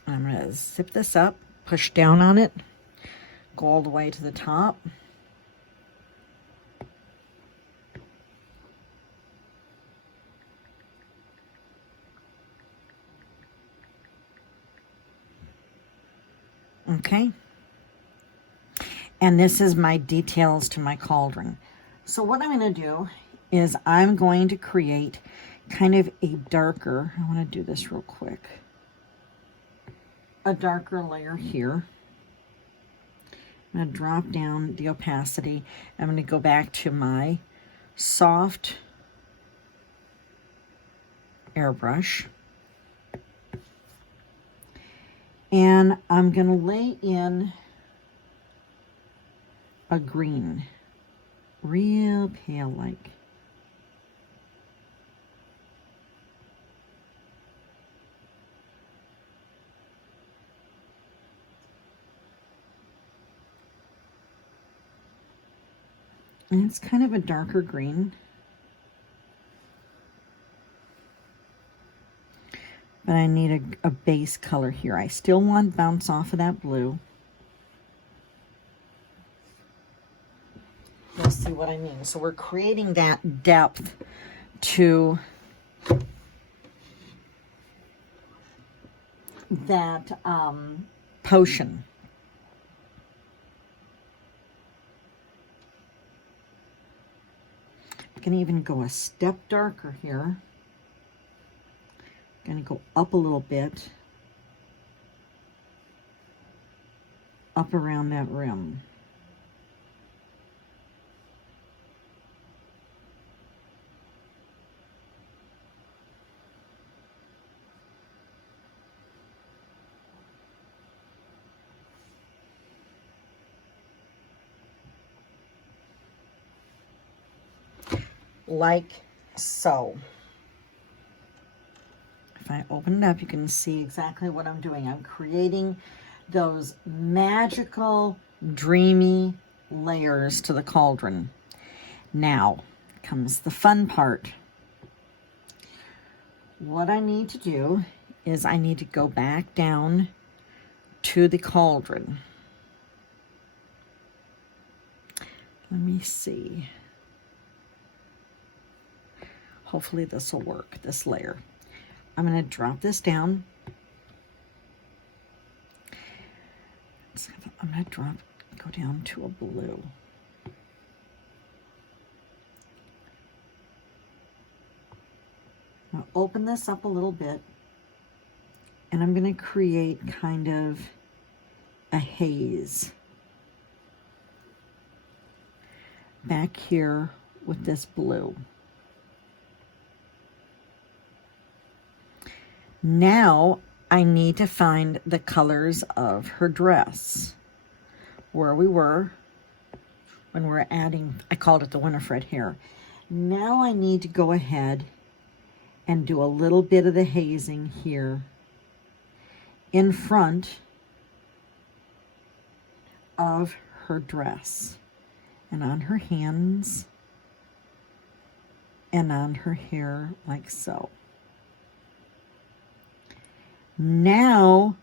I'm going to zip this up, push down on it, go all the way to the top. Okay. And this is my details to my cauldron. So what I'm going to do is I'm going to create kind of a darker, I want to do this real quick, a darker layer here. I'm going to drop down the opacity. I'm going to go back to my soft airbrush. And I'm going to lay in a green, real pale like. And it's kind of a darker green. But I need a base color here. I still want bounce off of that blue. You'll see what I mean. So we're creating that depth to that potion. I can even go a step darker here. Going to go up a little bit, up around that rim. Like so. If I open it up, you can see exactly what I'm doing. I'm creating those magical, dreamy layers to the cauldron. Now comes the fun part. What I need to do is I need to go back down to the cauldron. Let me see. Hopefully this will work, this layer. I'm going to drop this down. I'm going to go down to a blue. I'll open this up a little bit, and I'm going to create kind of a haze back here with this blue. Now I need to find the colors of her dress, where we were when we're adding, I called it the Winifred hair. Now I need to go ahead and do a little bit of the hazing here in front of her dress and on her hands and on her hair like so. Now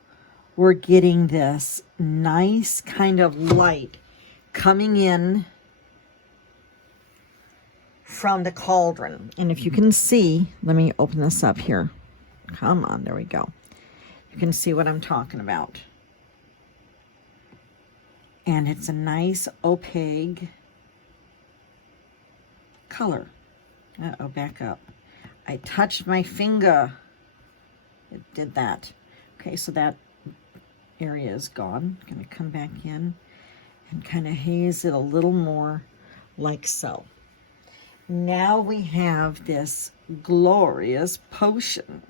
we're getting this nice kind of light coming in from the cauldron. And if you can see, let me open this up here. Come on, there we go. You can see what I'm talking about. And it's a nice opaque color. Uh-oh, back up. I touched my finger. It did that. Okay, so that area is gone. I'm going to come back in and kind of haze it a little more like so. Now we have this glorious potion.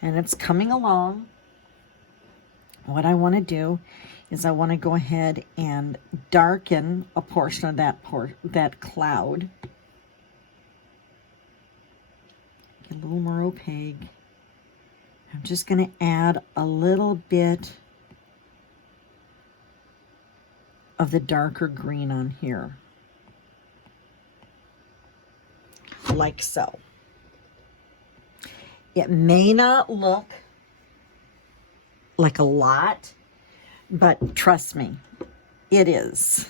And it's coming along. What I want to do is I want to go ahead and darken a portion of that cloud. Get a little more opaque. I'm just going to add a little bit of the darker green on here, like so. It may not look like a lot, but trust me, it is.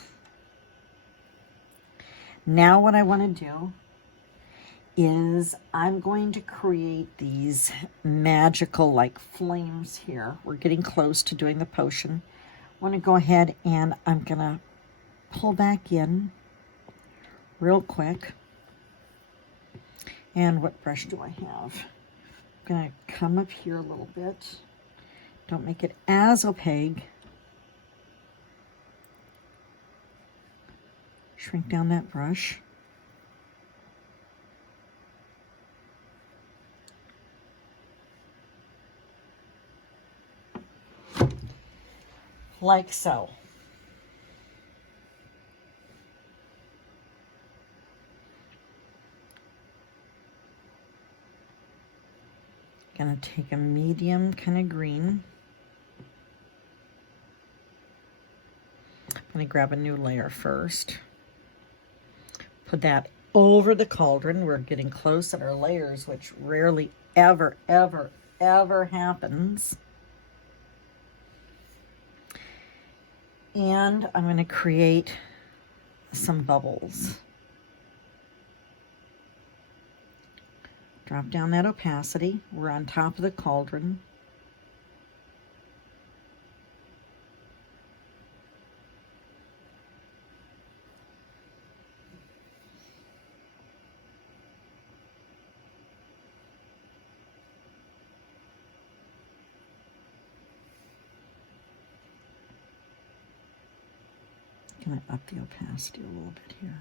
Now what I want to do is I'm going to create these magical like flames here. We're getting close to doing the potion. I want to go ahead and I'm going to pull back in real quick. And what brush do I have? I'm going to come up here a little bit. Don't make it as opaque. Shrink down that brush. Like so. Gonna take a medium kind of green. I'm gonna grab a new layer first. Put that over the cauldron. We're getting close at our layers, which rarely ever, ever, ever happens. And I'm going to create some bubbles. Drop down that opacity. We're on top of the cauldron. Can I up the opacity a little bit here?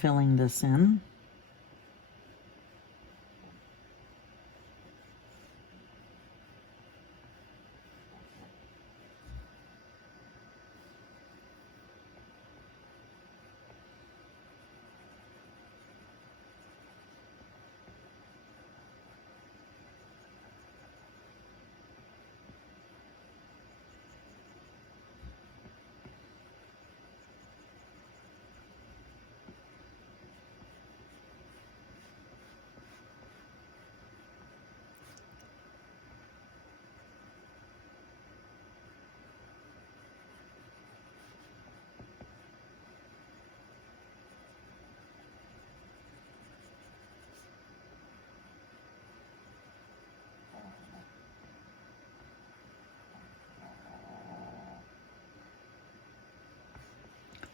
Filling this in.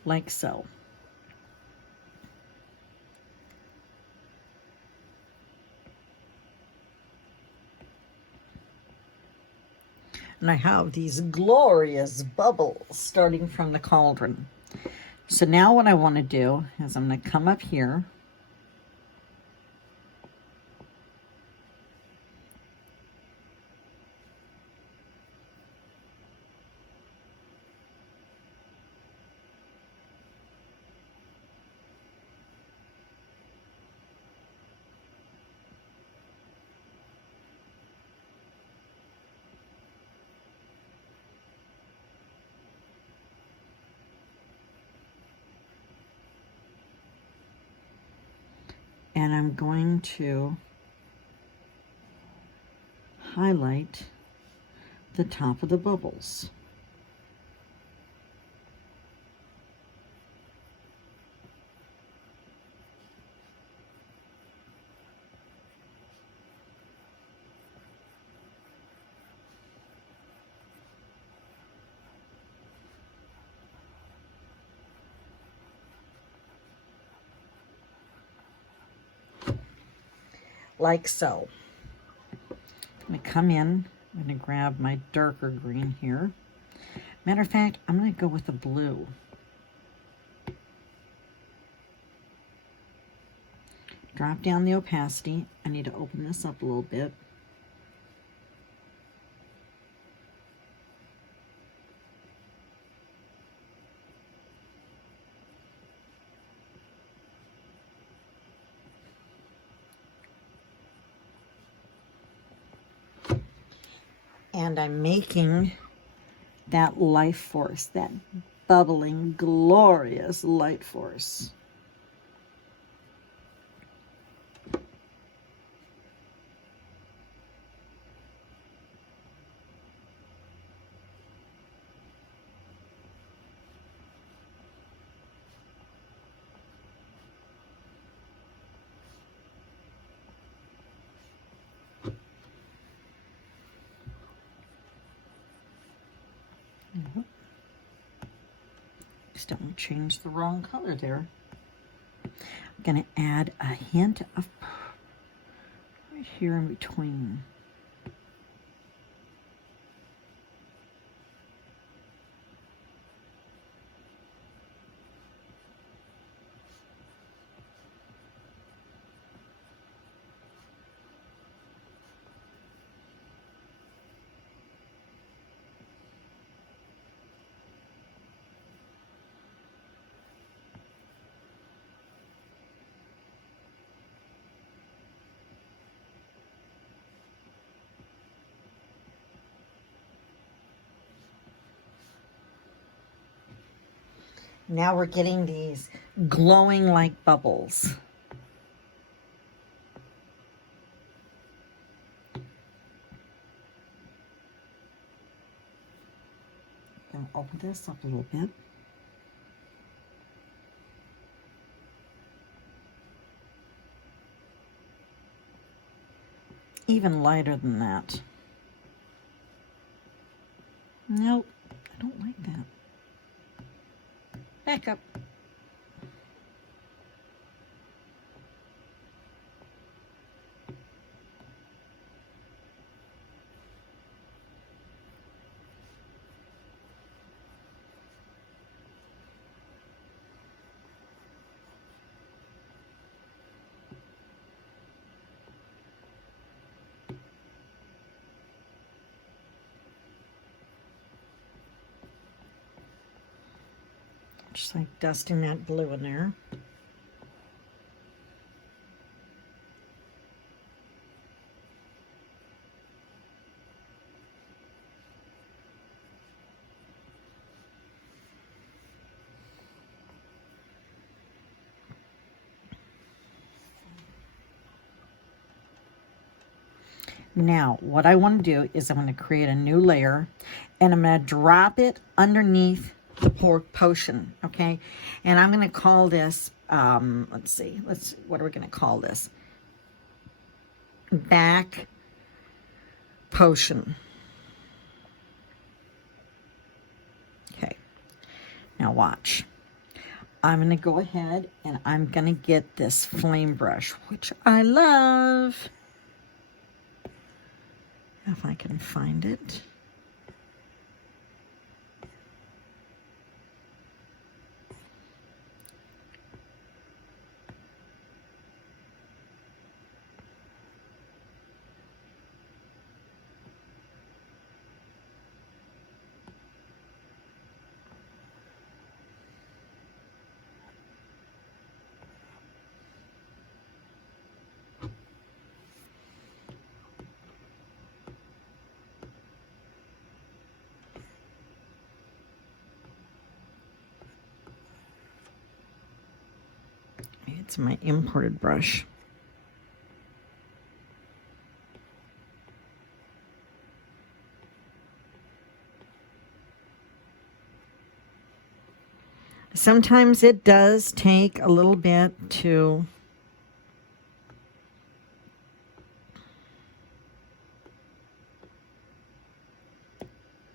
Like so. And I have these glorious bubbles starting from the cauldron. So now what I want to do is I'm going to come up here. And I'm going to highlight the top of the bubbles. Like so. I'm going to come in, I'm going to grab my darker green here. Matter of fact, I'm going to go with the blue. Drop down the opacity. I need to open this up a little bit. And I'm making that life force, that bubbling, glorious light force. Just don't want to change the wrong color there. I'm going to add a hint of right here in between. Now we're getting these glowing like bubbles. I'm going to open this up a little bit. Even lighter than that. Nope, I don't like that. Back up. Just like dusting that blue in there. Now, what I want to do is I'm going to create a new layer, and I'm going to drop it underneath the potion, okay? And I'm going to call this, let's see, what are we going to call this? Back potion. Okay, now watch. I'm going to go ahead and I'm going to get this flame brush, which I love. If I can find it. It's my imported brush. Sometimes it does take a little bit to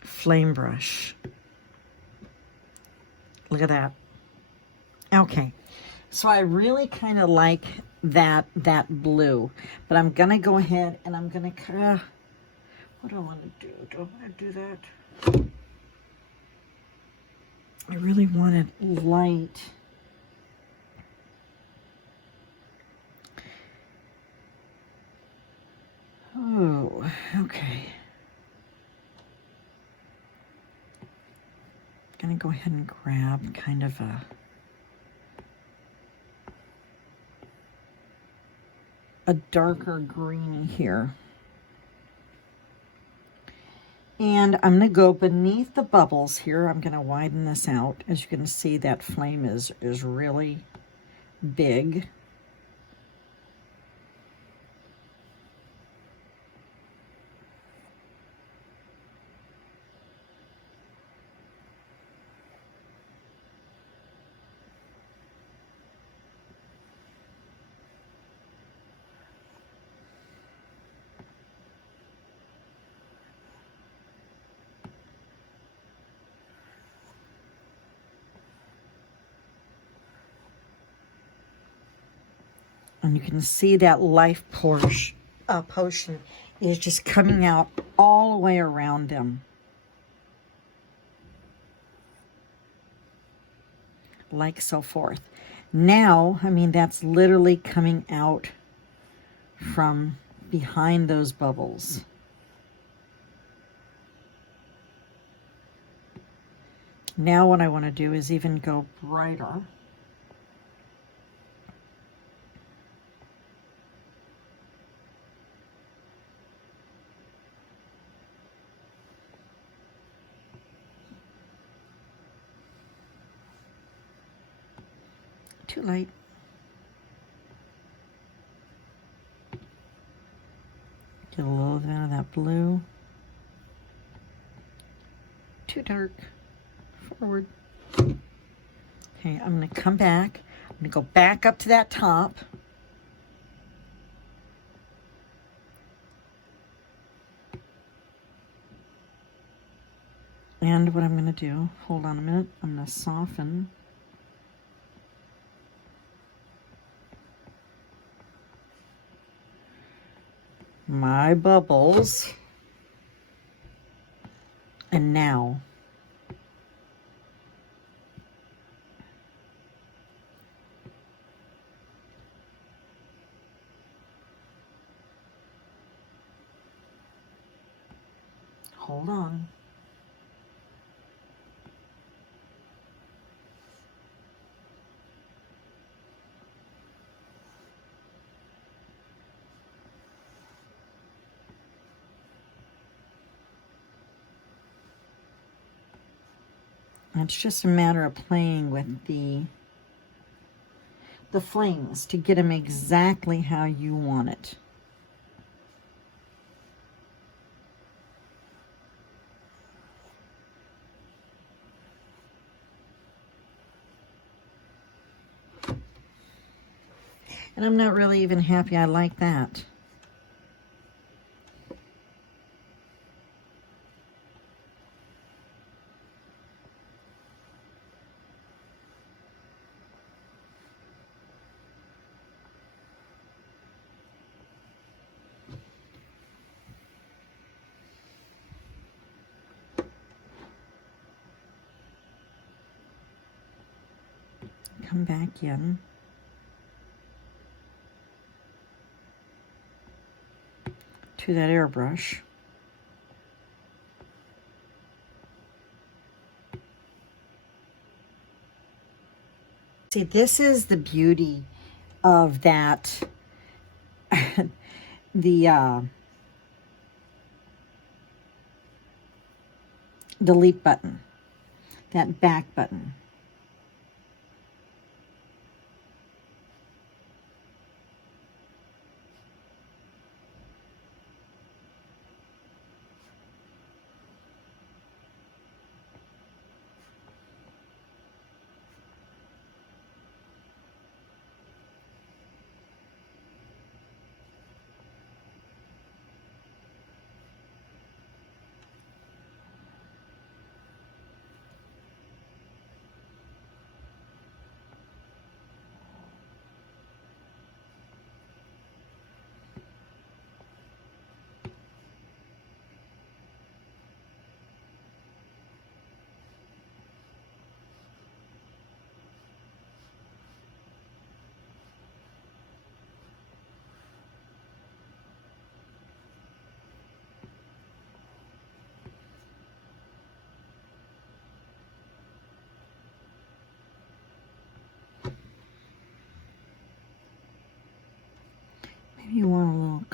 flame brush. Look at that. Okay. So I really kind of like that blue, but I'm going to go ahead and I'm going to, what do I want to do? Do I want to do that? I really want it light. Oh, okay. Gonna go ahead and grab kind of a darker green here. And I'm going to go beneath the bubbles here. I'm going to widen this out. As you can see, that flame is really big. And you can see that life potion is just coming out all the way around them. Like so forth. Now, I mean, that's literally coming out from behind those bubbles. Now what I want to do is even go brighter. Too light. Get a little bit of that blue. Too dark. Forward. Okay, I'm going to come back. I'm going to go back up to that top. And what I'm going to do, hold on a minute, I'm going to soften. My bubbles. And now hold on. It's just a matter of playing with the flames to get them exactly how you want it. And I'm not really even happy I like that. Come back in. To that airbrush. See, this is the beauty of that, the delete button, that back button.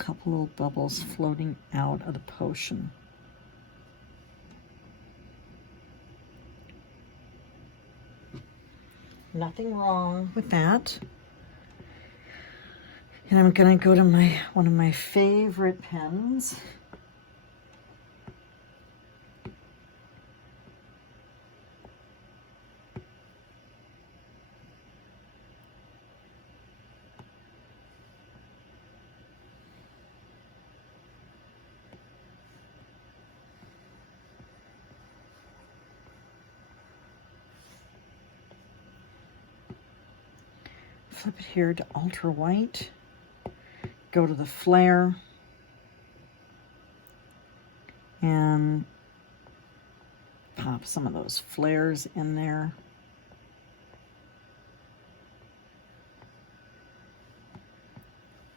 couple little bubbles floating out of the potion. Nothing wrong with that. And I'm going to go to one of my favorite pens. Flip it here to ultra white. Go to the flare and pop some of those flares in there.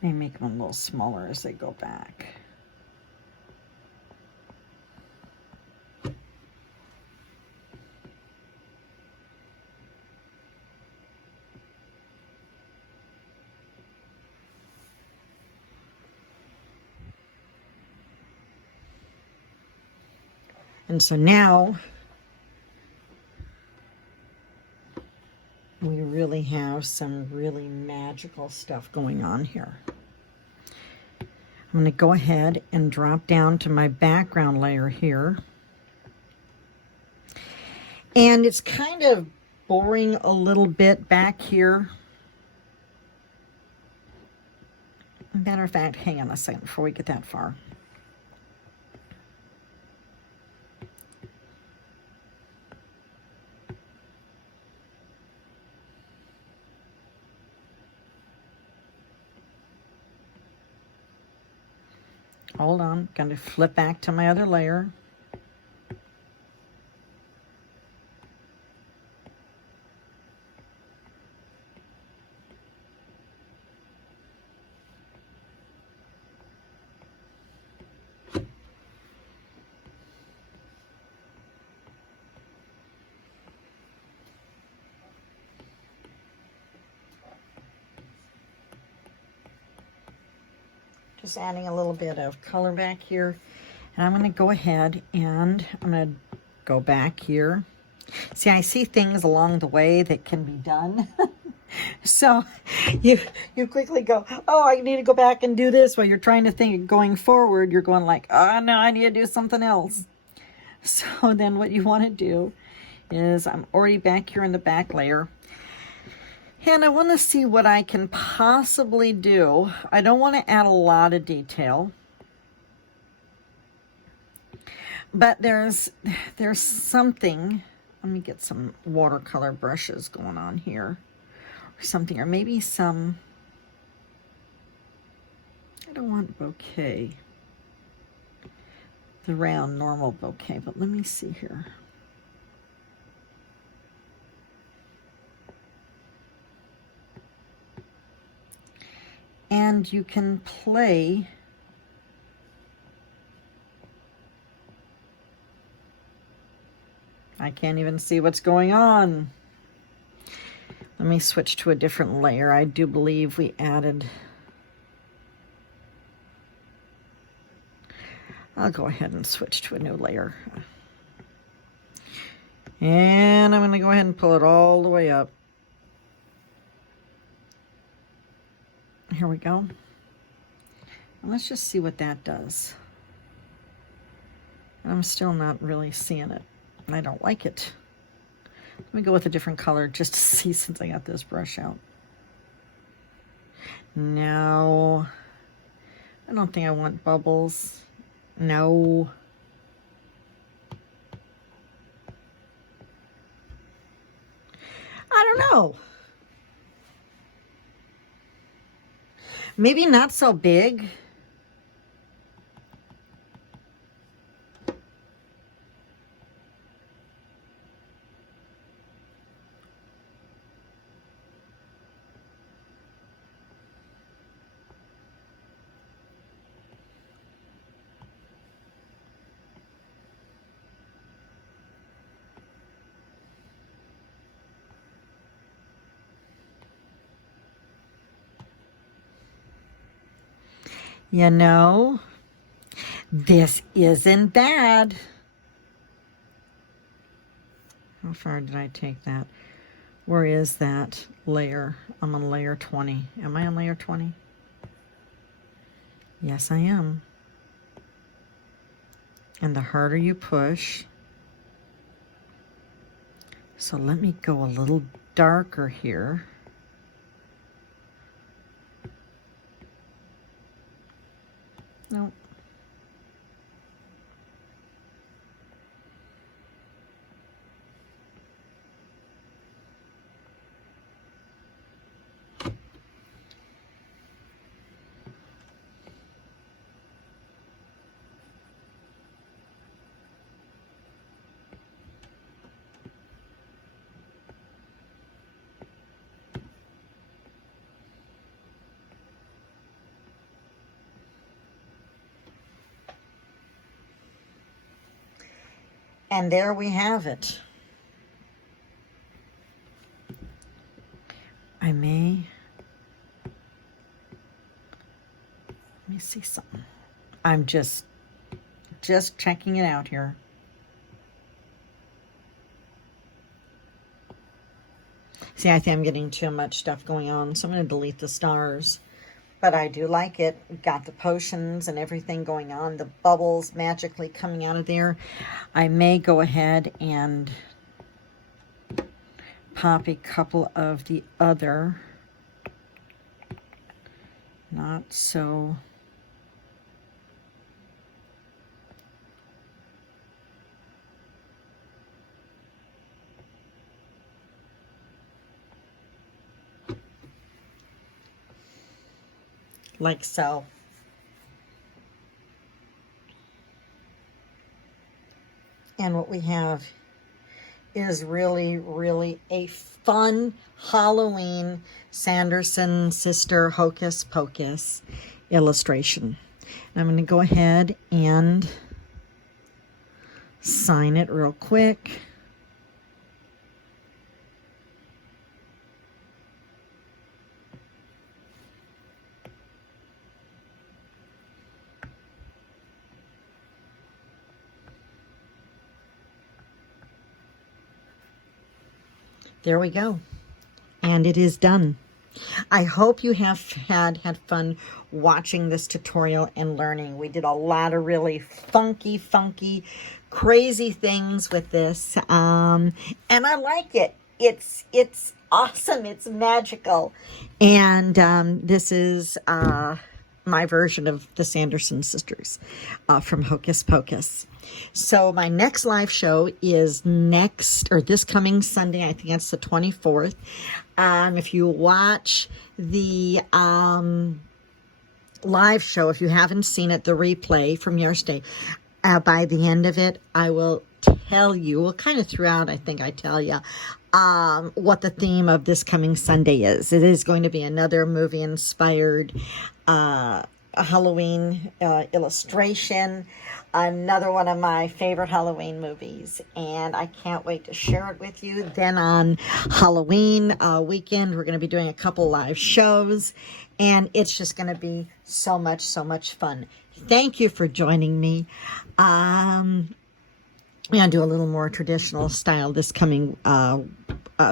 Maybe make them a little smaller as they go back. And so now we really have some really magical stuff going on here. I'm going to go ahead and drop down to my background layer here. And it's kind of boring a little bit back here. Matter of fact, hang on a second before we get that far. Hold on, going to flip back to my other layer. Just adding a little bit of color back here. And I'm going to go ahead and I'm going to go back here. See, I see things along the way that can be done. So you quickly go, oh, I need to go back and do this. While you're trying to think going forward, you're going like, oh, no, I need to do something else. So then what you want to do is I'm already back here in the back layer. And I want to see what I can possibly do. I don't want to add a lot of detail. But there's something. Let me get some watercolor brushes going on here. Or something. Or maybe some. I don't want bouquet. The round normal bouquet. But let me see here. And you can play I can't even see what's going on. Let me switch to a different layer. I do believe we added. I'll go ahead and switch to a new layer. And I'm going to go ahead and pull it all the way up. Here we go. And let's just see what that does. I'm still not really seeing it. I don't like it. Let me go with a different color just to see since I got this brush out. No. I don't think I want bubbles. No. I don't know. Maybe not so big. You know, this isn't bad. How far did I take that? Where is that layer? I'm on layer 20. Am I on layer 20? Yes, I am. And the harder you push, so let me go a little darker here. Nope. And there we have it. I may, let me see something. I'm just checking it out here. See, I think I'm getting too much stuff going on, so I'm going to delete the stars. But I do like it. Got the potions and everything going on. The bubbles magically coming out of there. I may go ahead and pop a couple of the other not so like so. And what we have is really, really a fun Halloween Sanderson Sister Hocus Pocus illustration. And I'm going to go ahead and sign it real quick. There we go. And it is done. I hope you have had fun watching this tutorial and learning. We did a lot of really funky, crazy things with this. And I like it. It's awesome. It's magical. And this is my version of the Sanderson sisters from Hocus Pocus. So my next live show is this coming Sunday. I think that's the 24th. If you watch the live show, if you haven't seen it, the replay from yesterday, by the end of it, I will tell you, well, kind of throughout, I think I tell you, what the theme of this coming Sunday is. It is going to be another movie-inspired Halloween illustration, another one of my favorite Halloween movies, and I can't wait to share it with you. Then on Halloween weekend, we're going to be doing a couple live shows, and it's just going to be so much fun. Thank you for joining me. I'm going to do a little more traditional style this coming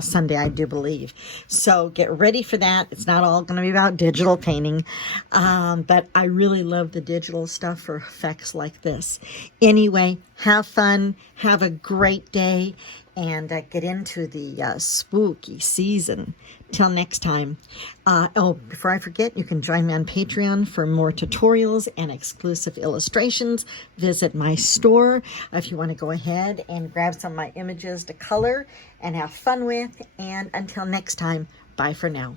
Sunday, I do believe. So get ready for that. It's not all going to be about digital painting, but I really love the digital stuff for effects like this. Anyway, have fun. Have a great day, and get into the spooky season. Till next time. Before I forget, you can join me on Patreon for more tutorials and exclusive illustrations. Visit my store if you want to go ahead and grab some of my images to color and have fun with. And until next time, bye for now.